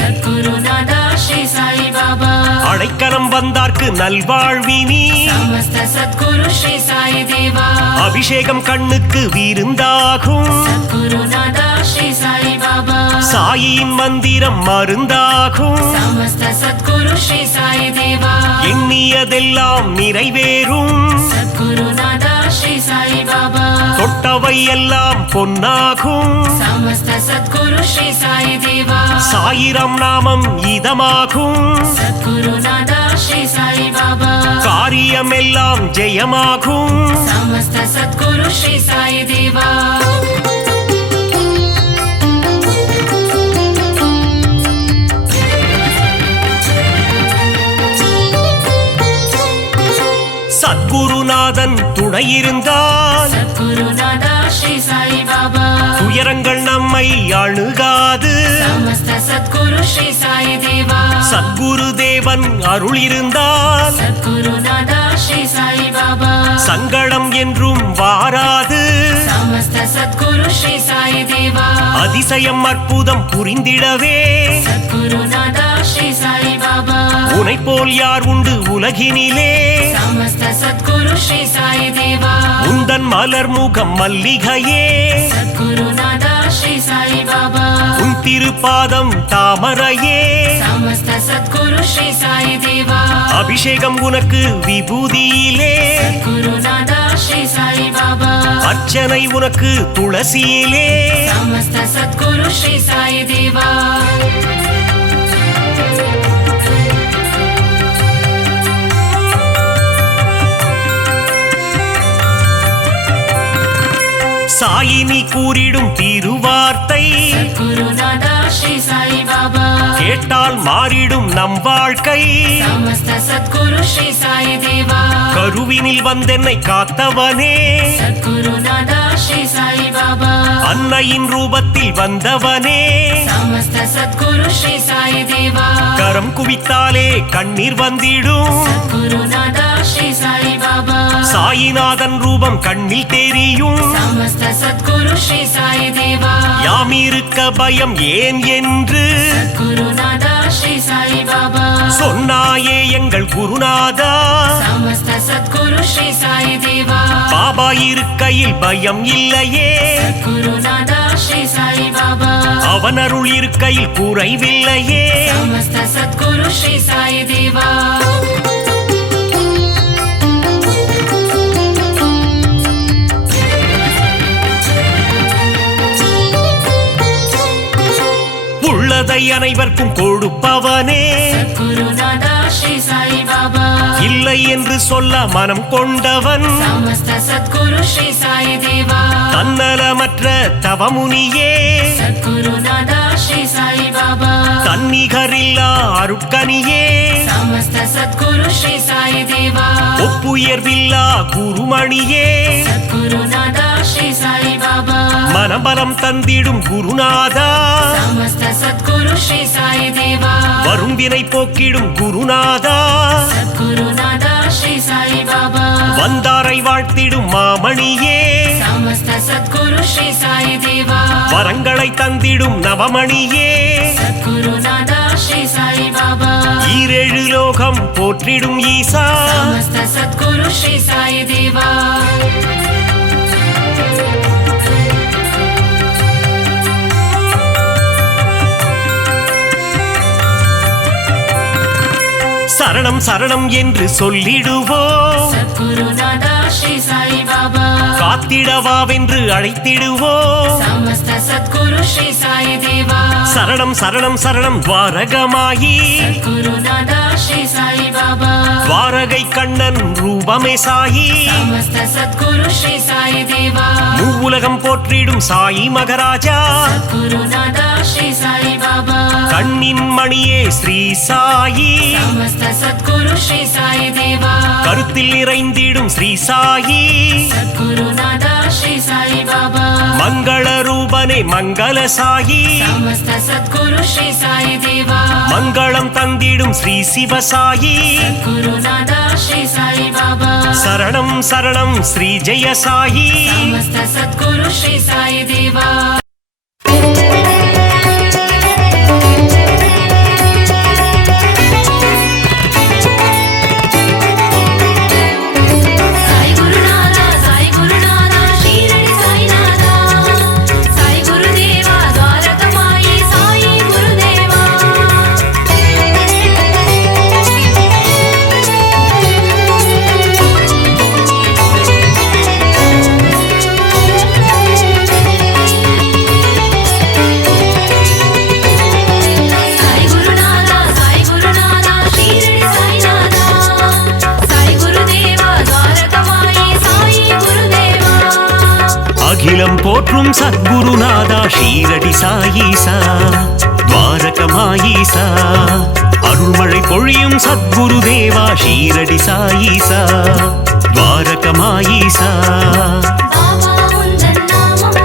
சத்குருநாத ஸ்ரீ சாய் பாபா அடைக்கலம் வந்தார்க்கு நல்வாழ்வினி சமஸ்த சத்குரு ஸ்ரீ சாய் தேவா அபிஷேகம் கண்ணுக்கு விருந்தாகும் சத்குருநாத ஸ்ரீ சாய் பாபா சாயின் மந்திரம் மருந்தாகும் சமஸ்த சத்குரு ஸ்ரீ சாய் தேவா எண்ணியதெல்லாம் நிறைவேறும் சத்குருநாத ஸ்ரீ சாய் பாபா தொட்டவை எல்லாம் பொன்னாகும் சமஸ்த சத்குரு ஸ்ரீ சாய் தேவா சாயிரம் நாமம் இதமாகும் சத்குருநாத ஸ்ரீ சாய் பாபா காரியமெல்லாம் ஜெயமாகும் சமஸ்த சத்குரு ஸ்ரீ சாய் தேவா சத்குருநாதன் துணை இருந்தால் சத்குருநாத ஸ்ரீ சாய் பாபா துயரங்கள் நம்மை அணுகாது சமஸ்த சத்குரு ஸ்ரீ சாய் தேவா சத்குரு தேவன் அருள் இருந்தால் சத்குருநாதா ஸ்ரீ சாய் பாபா சங்கடம் என்றும் வாராது சமஸ்த சத்குரு ஸ்ரீ சாய் தேவா அதிசயம் அற்புதம் புரிந்திடவே சத்குருநாதா ஸ்ரீ சாய் பாபா உனை போல் யார் உண்டு உலகினிலே சமஸ்த சத்குரு ஸ்ரீ சாய் தேவா உந்தன் மலர் முகம் மல்லிகையே சத்குருநாதா ஸ்ரீ சாய் பாபா உன் திருப்பாதம் தாமரையே சமஸ்த சத்குரு ஸ்ரீ சாய் தேவா அபிஷேகம் உனக்கு விபூதியிலே சத்குருநாதா ஸ்ரீ சாய் பாபா அர்ச்சனை உனக்கு துளசியிலே சமஸ்த சத்குரு ஸ்ரீ சாய் தேவா சாயினி கூறிடும் திருவார்த்தை சத்குருநாதா ஸ்ரீ சாய் பாபா கேட்டால் மாறிடும் நம் வாழ்க்கை சமஸ்த சத்குரு ஸ்ரீ சாய் தேவா கருவினில் வந்தென்னை காத்தவனே சத்குருநாதா ஸ்ரீ சாய் பாபா அன்னையின் ரூபத்தில் வந்தவனே சமஸ்த சத்குரு ஸ்ரீ சாய் தேவா கரம் குவித்தாலே கண்ணீர் வந்திடும் சத்குருநாதா ஸ்ரீ சாய் பாபா சாயிநாதன் ரூபம் கண்ணில் தெரியும் சமஸ்த சத்குரு ஸ்ரீ சாய் தேவா யாம் இருக்க பயம் ஏன் என்று சத்குருநாதா ஸ்ரீ சாய் பாபா சொன்னாயே எங்கள் குருநாதா சமஸ்த சத்குரு ஸ்ரீ சாய் தேவா பாபா இருக்கையில் பயம் இல்லையே சத்குருநாதா ஸ்ரீ சாய் பாபா அவன் அருள் இருக்கையில் குறைவில்லையே சமஸ்த சத்குரு ஸ்ரீ சாய் தேவா உள்ளதை அனைவருக்கும் கொடுப்பவனே சத்குருநாதா ஸ்ரீ சாய் பாபா இல்லை என்று சொல்ல மனம் கொண்டவன் சமஸ்த சத்குரு ஸ்ரீ சாய் தேவா தன்னலமற்ற தவமுனியே சத்குருநாதா ஸ்ரீ சாய் பாபா தன்னிகரில்லா அருட்கனியே சமஸ்த சத்குரு ஸ்ரீ சாய் தேவா ஒப்புயர்வில்லா குருமணியே சத்குருநாதா ஸ்ரீ சாய் பாபா மனபலம் தந்திடும் குருநாதா சமஸ்த சத்குரு ஸ்ரீ சாய் தேவா வரும் வினை போக்கிடும் குருநாதா சத்குருநாதா ஸ்ரீ சாய் பாபா வந்தாரை வாழ்த்திடும் மாமணியே சமஸ்த சத்குரு ஸ்ரீ சாய் தேவா வரங்களை தந்திடும் நவமணியே சத்குருநாதா ஸ்ரீ சாய் பாபா ஈரேழு லோகம் போற்றிடும் ஈசா சமஸ்த சத்குரு ஸ்ரீ சாய் தேவா சரணம் சரணம் என்று சொல்லிடுவோம் சத்குருநாதா ஸ்ரீ சாய் பாபா காத்திடவாவென்று அழைத்திடுவோம் சமஸ்த சத்குரு ஸ்ரீ சாய் தேவா சரணம் சரணம் சரணம் துவாரகமாயி சத்குருநாதா ஸ்ரீ சாய் பாபா துவாரகை கண்ணன் ரூபமே சாயி சமஸ்த சத்குரு ஸ்ரீ சாய் தேவா மூவுலகம் போற்றிடும் சாயி மகராஜா சத்குருநாதா ஸ்ரீ சாய் பாபா கண்ணின் மணியே ஸ்ரீ சாயி சமஸ்த சத்குரு ஸ்ரீ சாய் தேவா கருத்தில் நிறைந்திடும் ஸ்ரீ சாயி சத்குருநாதா ஸ்ரீ சாய் பாபா மங்கள ரூபனே மங்கள சாயி சமஸ்த சத்குரு ஸ்ரீ சாய் தேவா மங்களம் தந்திடும் ஸ்ரீ சிவசாயி குருநாதா ஸ்ரீ சாய் பாபா சரணம் சரணம் ஸ்ரீ ஜெய சாயி சமஸ்த சத்குரு ஸ்ரீ சாய் தேவா சாய் குருநாதா சாய் குருநாதா ஷீரடி சாய்நாதா சாய் குருதேவா துவாரகமாயி சாயி குருதேவா சாய் குருநாதா சாய் குருநாதா ஷீரடி சாய்நாதா சாய் குருதேவா துவாரகமாயி சாயி குருதேவா அகிலம் போற்றும் சத்குருநாதா ஷீரடி சாயீசா துவாரகமாயீசா அருள்மழை பொழியும் சத்குருதேவா ஷீரடி சாயீசா துவாரகமாயீசா பாபா உந்தன் நாமம்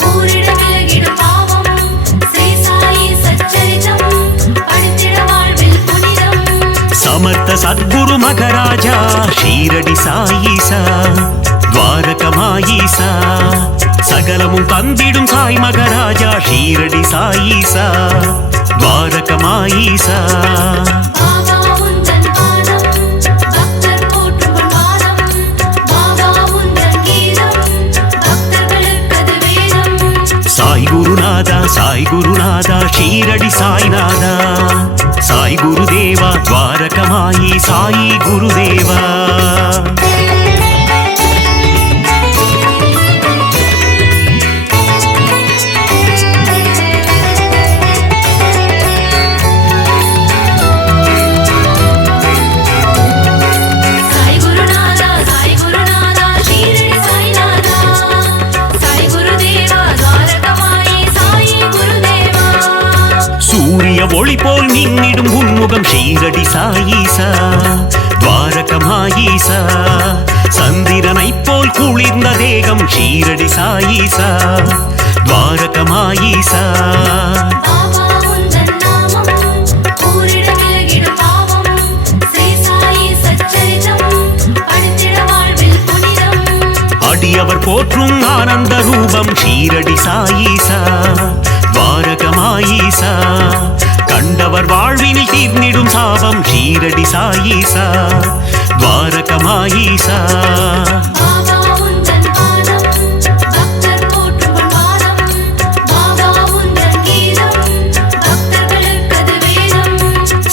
கூறிட விலகிடும் பாவம் ஸ்ரீ சாயி சச்சரிதம் படித்திட வாழ்வில் సమర్థ సద్గురు మగరాజా షీరడి సాయిసా ద్వారకమాయీసా சகலமும் தந்திடும் சாய் மகராஜா ஷீரடி சாயீசா துவாரகமாயீசா சாய் குருநாதா சாய் குருநாதா ஷீரடி சாய்நாதா சாய் குருதேவா துவாரகமாயி சாயி குருதேவா ஒளி போல் மின்னிடும் உன்முகம் ஷீரடி சாயீசா துவாரகமாயீசா சந்திரனை போல் குளிர்ந்த தேகம் ஷீரடி சாயீசா துவாரகமாயீசா அடியவர் போற்றும் ஆனந்த ரூபம் ஷீரடி சாயீசா துவாரகமாயீசா கண்டவர் வாழ்வினில் தீர்ந்திடும் சாபம் ஷீரடி சாயீசா துவாரகமாயீசா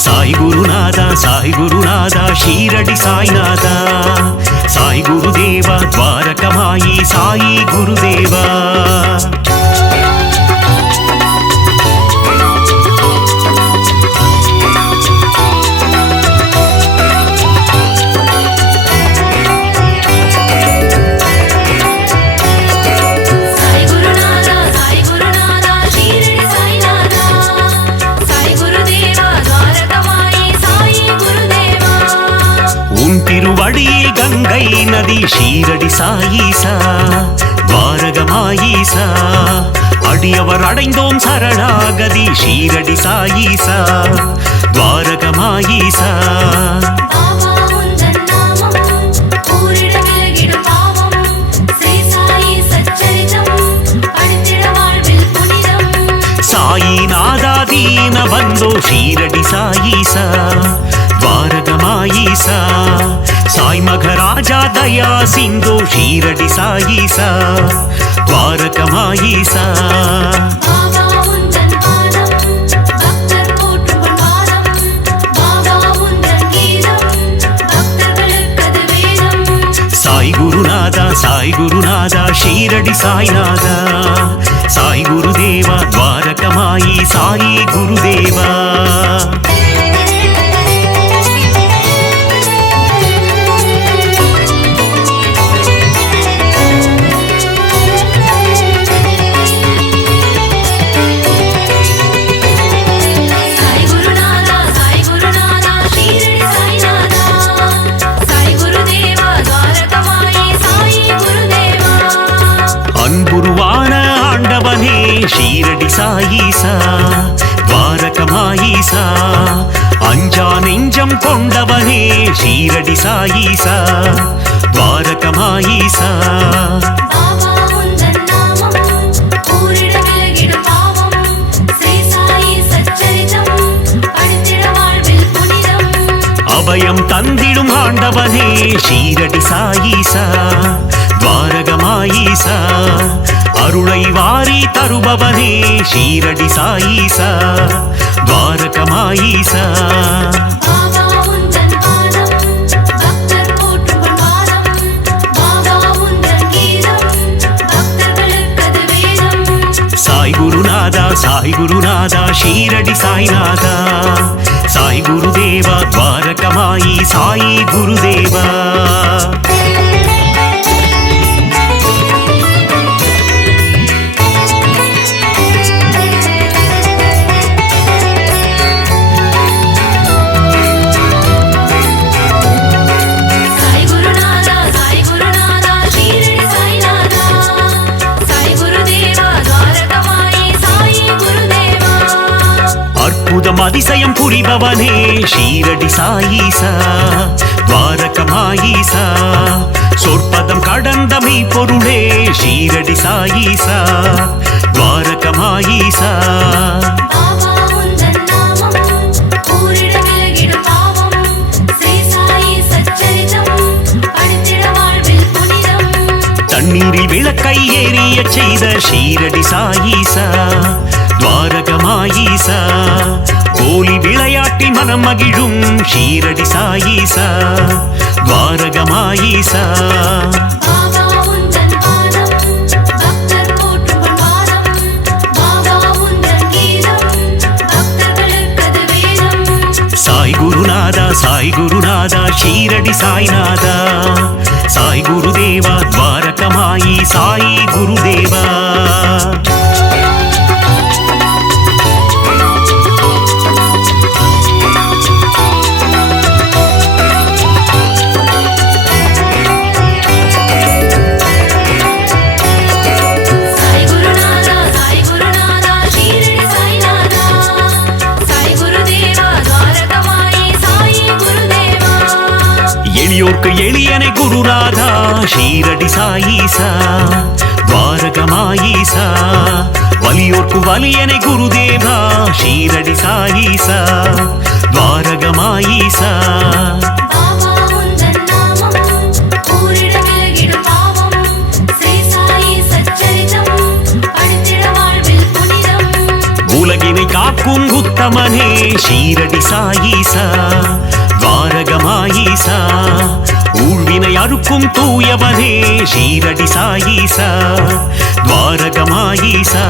சாய் குருநாதா சாய் குருநாதா ஷீரடி சாய்நாதா சாய் குருதேவா துவாரகமாயி சாயி குருதேவா திருவடியில் கங்கை நதி ஷீரடி சாயீசா துவாரகமாயீசா அடியவர் அடைந்தோம் சரணாகதி ஷீரடி சாயீசா துவாரகமாயீசா சாயிநாதா தீன பந்தோ ஷீரடி சாயீசா துவாரகமாயீசா சாய் மகராஜா தயா சிந்து ஷீரடி சாயீசா துவாரகமாயீசா சாய் குருநாதா சாய் குருநாதா ஷீரடி சாய்நாதா சாய் குருதேவா துவாரகமாயி சாயி குருதேவா ஷீரடி சாயீசா துவாரகமாயீசா அஞ்சா நெஞ்சம் கொண்டவனே ஷீரடி சாயீசா துவாரகமாயீசா அபயம் தந்திடும் ஆண்டவனே ஷீரடி சாயீசா துவாரகமாயீசா அருளை வாரி தருபவனே ஷீரடி சாயீசா துவாரகமாயீசா சாய் குருநாதா சாய் குருநாதா ஷீரடி சாய்நாதா சாய் குருதேவா துவாரகமாயி சாயி குருதேவா அற்புதம் அதிசயம் புரிபவனே ஷீரடி சாயீசா துவாரகமாயீசா சொற்பதம் கடந்த மெய்ப்பொருளே ஷீரடி சாயீசா துவாரகமாயீசா தண்ணீரில் விளக்கை ஏறிய செய்த ஷீரடி சாயீசா துவாரகமாயீசா கோலி விளையாட்டி மனம் மகிழும் ஷீரடி சாயீசா துவாரகமாயீசா சாய் குருநாதா சாய் குருநாதா ஷீரடி சாய்நாதா சாய் குருதேவா துவாரகமாயி சாயி குருதேவா எளியோர்க்கு எளியனை குருநாதா ஷீரடி சாயீசா துவாரகமாயீசா வலியோர்க்கு வலியனை குருதேவா ஷீரடி சாயீசா துவாரகமாயீசா உலகினை காக்கும் உத்தமனே ஷீரடி சாயீசா துவாரகமாயீசா ஊழ்வினை அறுக்கும் தூயவனே ஷீரடி சாயீசா துவாரகமாயீசா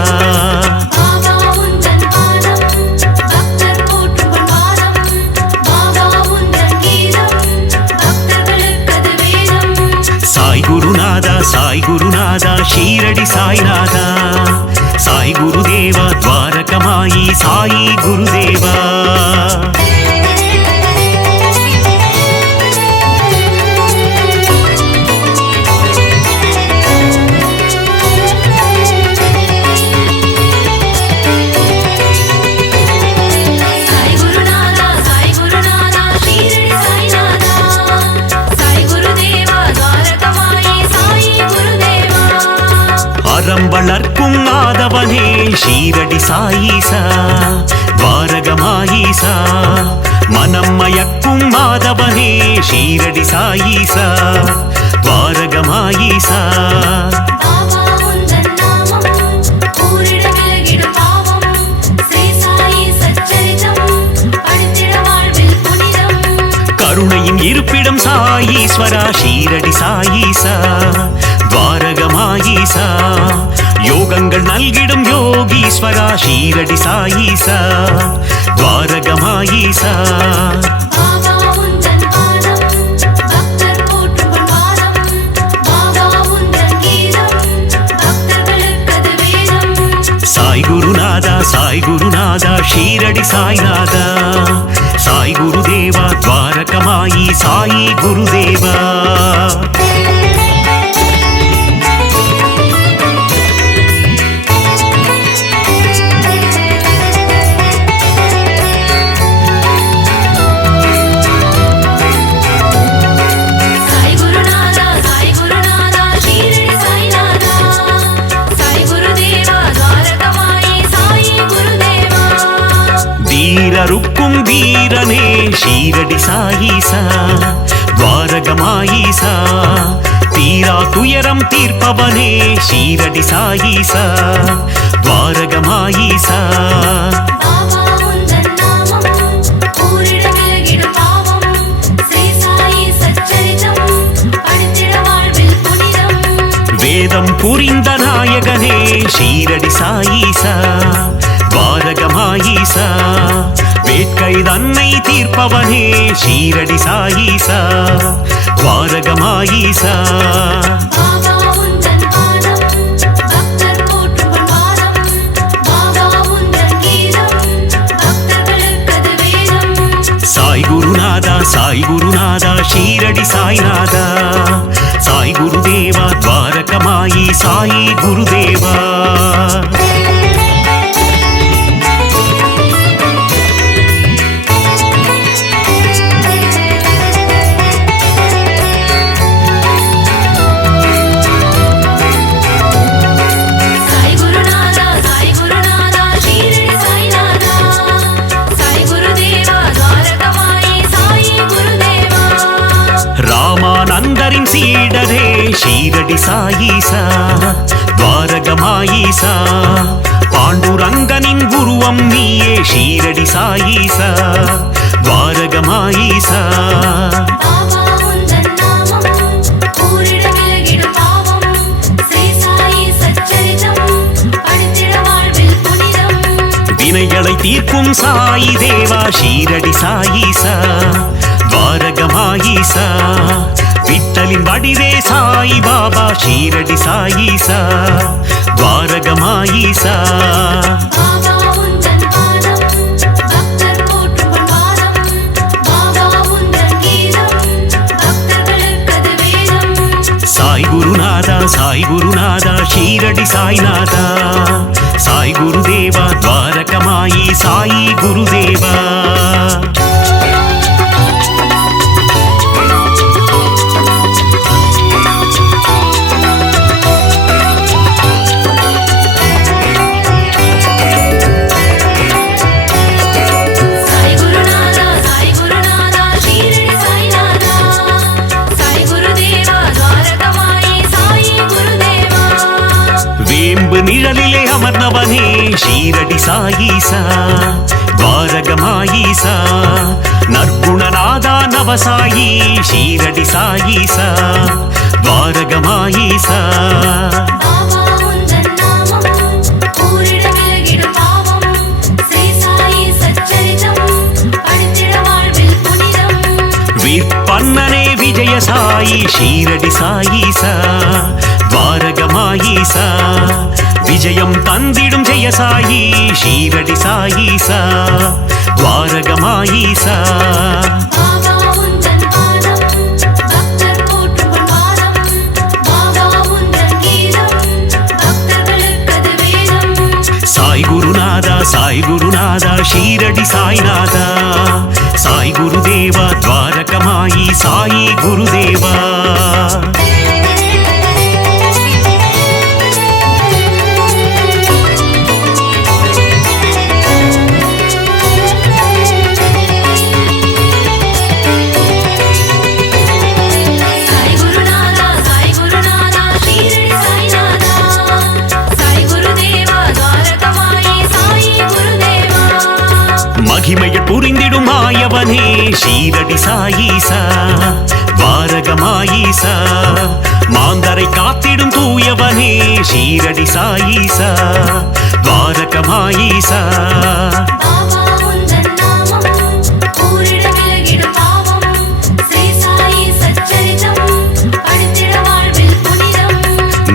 சாய் குருநாதா சாய் குருநாதா ஷீரடி சாய்நாதா சாய் குருதேவா துவாரகமாயி சாயி குருதேவா அறம் வளர்க்கும் ஆதவனே ஷீரடி சாயீசா துவாரகமாயீசா மனம் மயக்கும் மாதவனே ஷீரடி சாயீசா துவாரகமாயீசா கருணையின் இருப்பிடம் சாயீஸ்வரா ஷீரடி சாயீசா துவாரகமாயீசா யோகங்கள் நல்கிடும் யோகீஸ்வரா ஷீரடி சாயீசா துவாரகமாயீசா சாய் குருநாதா சாய் குருநாதா ஷீரடி சாய்நாதா சாய் குருதேவா துவாரகமாயி சாயி குருதேவா. 「வீரருக்கும் வீரனே ஷீரடி சாயீசா துவாரகமாயீசா தீரா துயரம் தீர்ப்பவனே ஷீரடி சாயீசா துவாரகமாயீசா வேதம் புரிந்த நாயகனே ஷீரடி சாயீசா துவாரகமாயீசா வேட்கை தன்னை தீர்ப்பவனே ஷீரடி சாயீசா துவாரகமாயீசா சாய் குருநாதா சாய் குருநாதா ஷீரடி சாய்நாதா சாய் குருதேவா துவாரகமாயி சாயி குருதேவா. ஷீரடி சாயீசா துவாரகமாயீசா பாண்டுரங்கனின் உருவம் நீயே ஷீரடி சாயீசா துவாரகமாயீசா வினைகளை தீர்க்கும் சாயி தேவா ஷீரடி சாயீசா துவாரகமாயீசா விட்டலின் வடிவே சாயி பாபா ஷீரடி சாயீசா துவாரகமாயீசா சாய் குருநாதா சாய் குருநாதா ஷீரடி சாய்நாதா சாய் குருதேவா துவாரகமாயி சாயி குருதேவா நிழலிலே அமர்ந்தவனே ஷீரடி சாயீசா துவாரகமாயீசா நற்குணநாதா நவசாயி ஷீரடி சாயீசா துவாரகமாயீசா விற்பன்னனே விஜய சாயி ஷீரடி சாயீசா துவாரகமாயீசா விஜயம் தந்திடும் ஜெய சாயி ஷீரடி சாயீசா துவாரகமாயீசா சாய் குருநாதா சாய் குருநாதா ஷீரடி சாய்நாதா சாய் குருதேவா துவாரகமாயி சாயி குருதேவா மகிமையில் புரிந்திடும் மாயவனே ஷீரடி சாயீசா துவாரகமாயீசா மாந்தரை காத்திடும் தூயவனே ஷீரடி சாயீசா துவாரகமாயீசா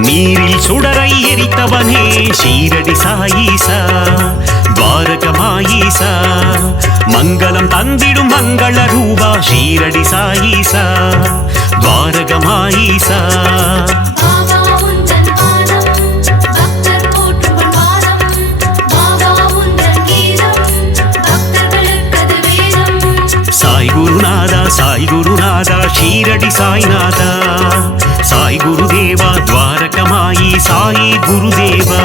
நீரில் சுடரை எரித்தவனே ஷீரடி சாயீசா துவாரகமாயீசா மங்களம் தந்திடும் மங்கள ரூபா ஷீரடி சாயீசா துவாரகமாயீசா சாய் குருநாதா சாய் குருநாதா ஷீரடி சாய்நாதா சாய் குருதேவா துவாரகமாயி சாயி குருதேவா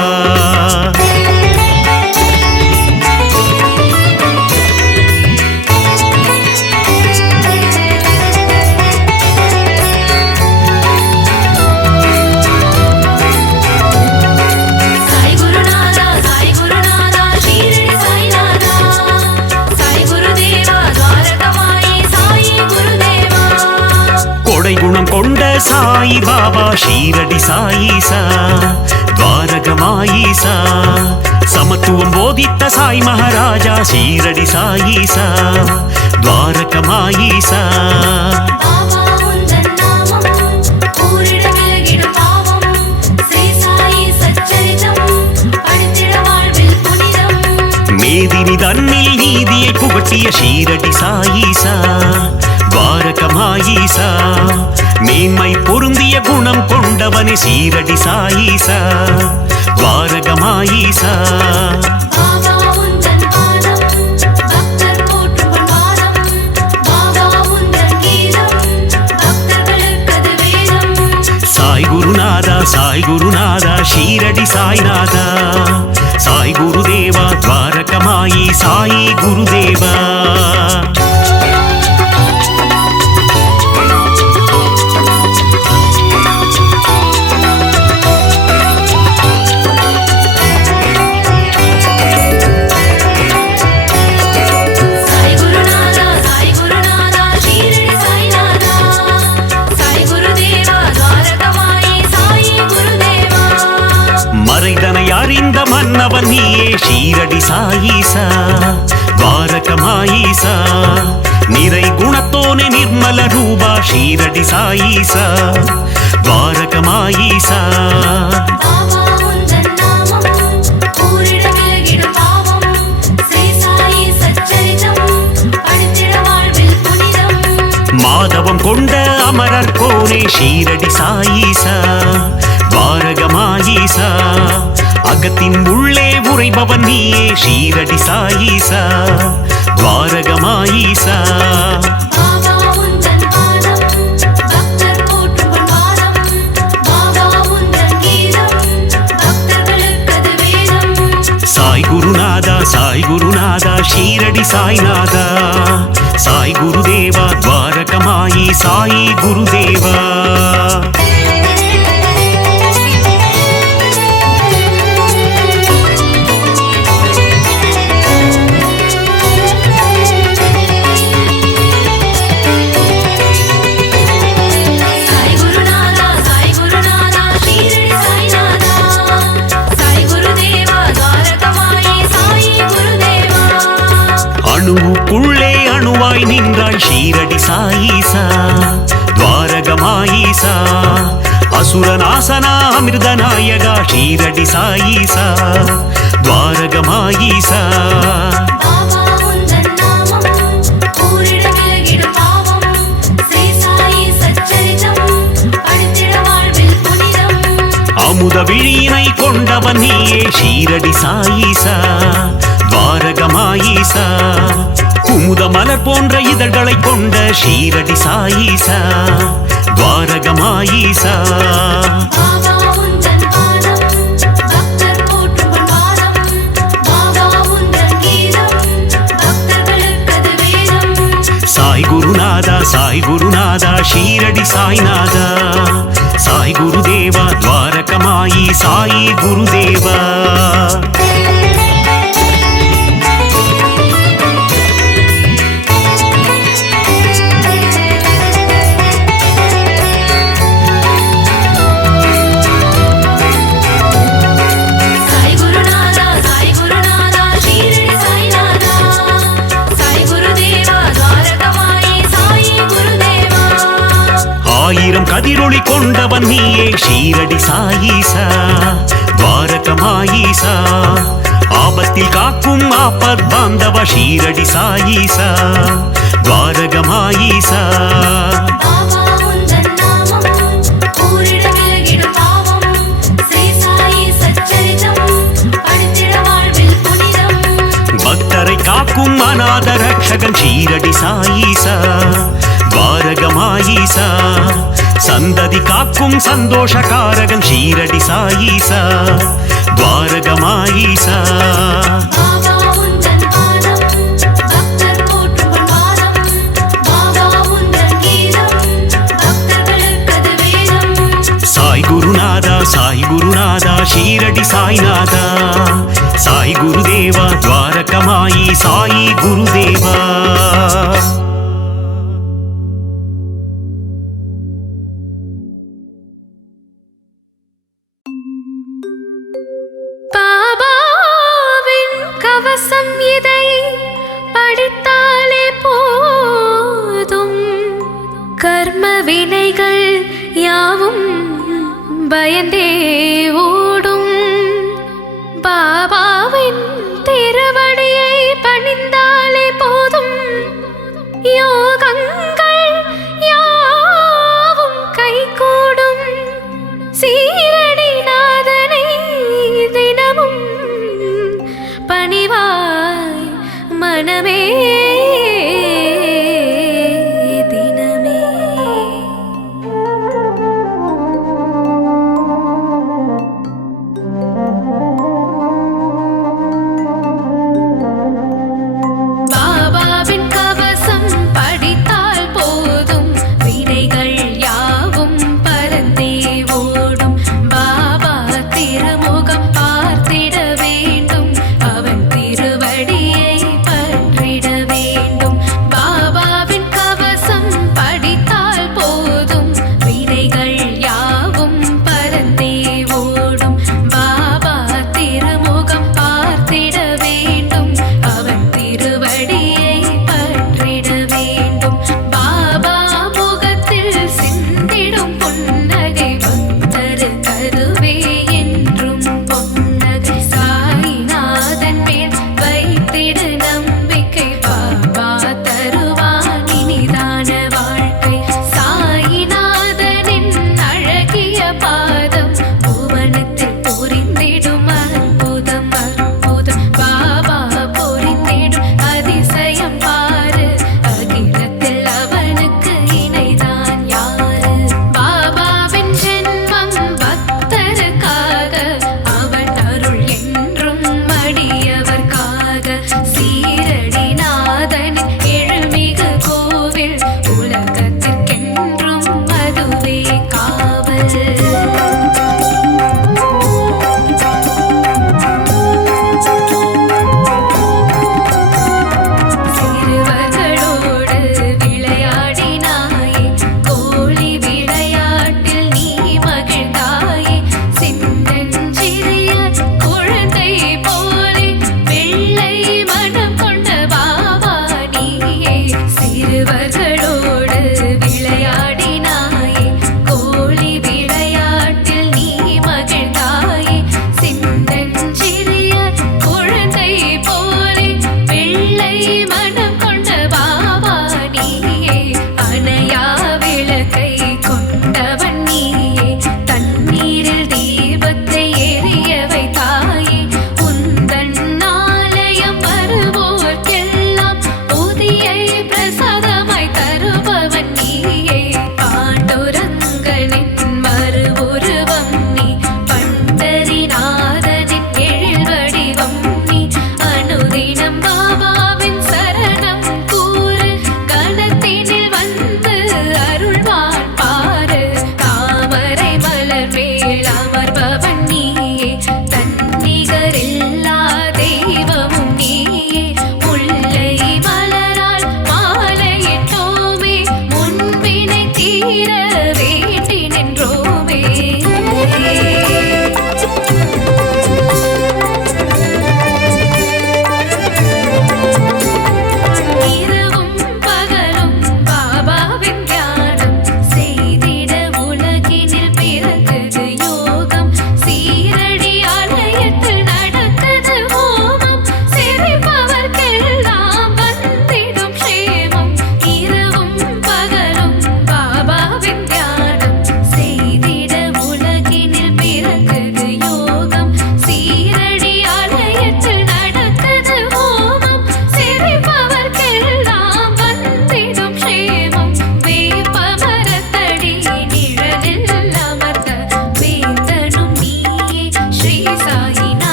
குணம் கொண்ட சாயி பாபா ஷீரடி சாயீசா துவாரகமாயீசா சமத்துவம் போதித்த சாய் மகாராஜா ஷீரடி சாயீசா துவாரகமாயீசா மேதினி தன்னில் நீதியை புகட்டிய ஷீரடி சாயீசா துவாரகமாயீசா மேன்மை பொருந்திய குணம் கொண்டவனே ஷீரடி சாயீசா துவாரகமாயீசா சாய் குருநாதா சாய் குருநாதா ஷீரடி சாய்நாதா சாய் குருதேவா துவாரகமாயி சாயி குருதேவா சாயீசா துவாரகமாயீசா நிறை குணத்தோனே நிர்மல ரூபா ஷீரடி சாயீசா துவாரகமாயீசா மாதவம் கொண்ட அமரர் கோனே ஷீரடி சாயீசா துவாரகமாயீசா அகத்தின் உள்ளே உறைபவன் நீயே ஷீரடி சாயீசா துவாரகமாயீசா சாய் குருநாதா ஷீரடி சாய்நாதா சாய் குருதேவா துவாரகமாயி சாயி குருதேவா அணுவுக்குள்ளே அணுவாய் நின்றாய் ஷீரடி சாயீசா துவாரகமாயீசா அசுரநாசனா அமிர்தநாயகா ஷீரடி சாயீசா துவாரகமாயீசா அமுத விழியினை கொண்டவன் நீயே ஷீரடி சாயீசா துவாரகமாயீசா குமுத மலர் போன்ற இதழ்களை கொண்ட ஷீரடி சாயீசா துவாரகமாயீசா சாய் குருநாதா ஷீரடி சாய்நாதா சாய் குருதேவா துவாரகமாயி சாயி குருதேவா ஆயிரம் கதிரொளி கொண்டவன் நீயே ஷீரடி சாயீசா துவாரகமாயீசா ஆபத்தில் காக்கும் ஆபத் பாந்தவ ஷீரடி சாயீசா துவாரகமாயீசா பக்தரை காக்கும் அநாத ரக்ஷகன் ஷீரடி சாயீசா துவாரகமாயீசா சந்ததி காக்கும் சந்தோஷகாரகன் ஷீரடி சாயீசா துவாரகமாயீசா சாய் குருநாதா ஷீரடி சாய்நாதா சாய் குருதேவா துவாரகமாயி சாயி குருதேவா கவசம் இதை படித்தாலே போதும் கர்ம வினைகள் யாவும் பயந்தே ஓடும் பாபாவின் திருவடியை பணிந்தாலே போதும்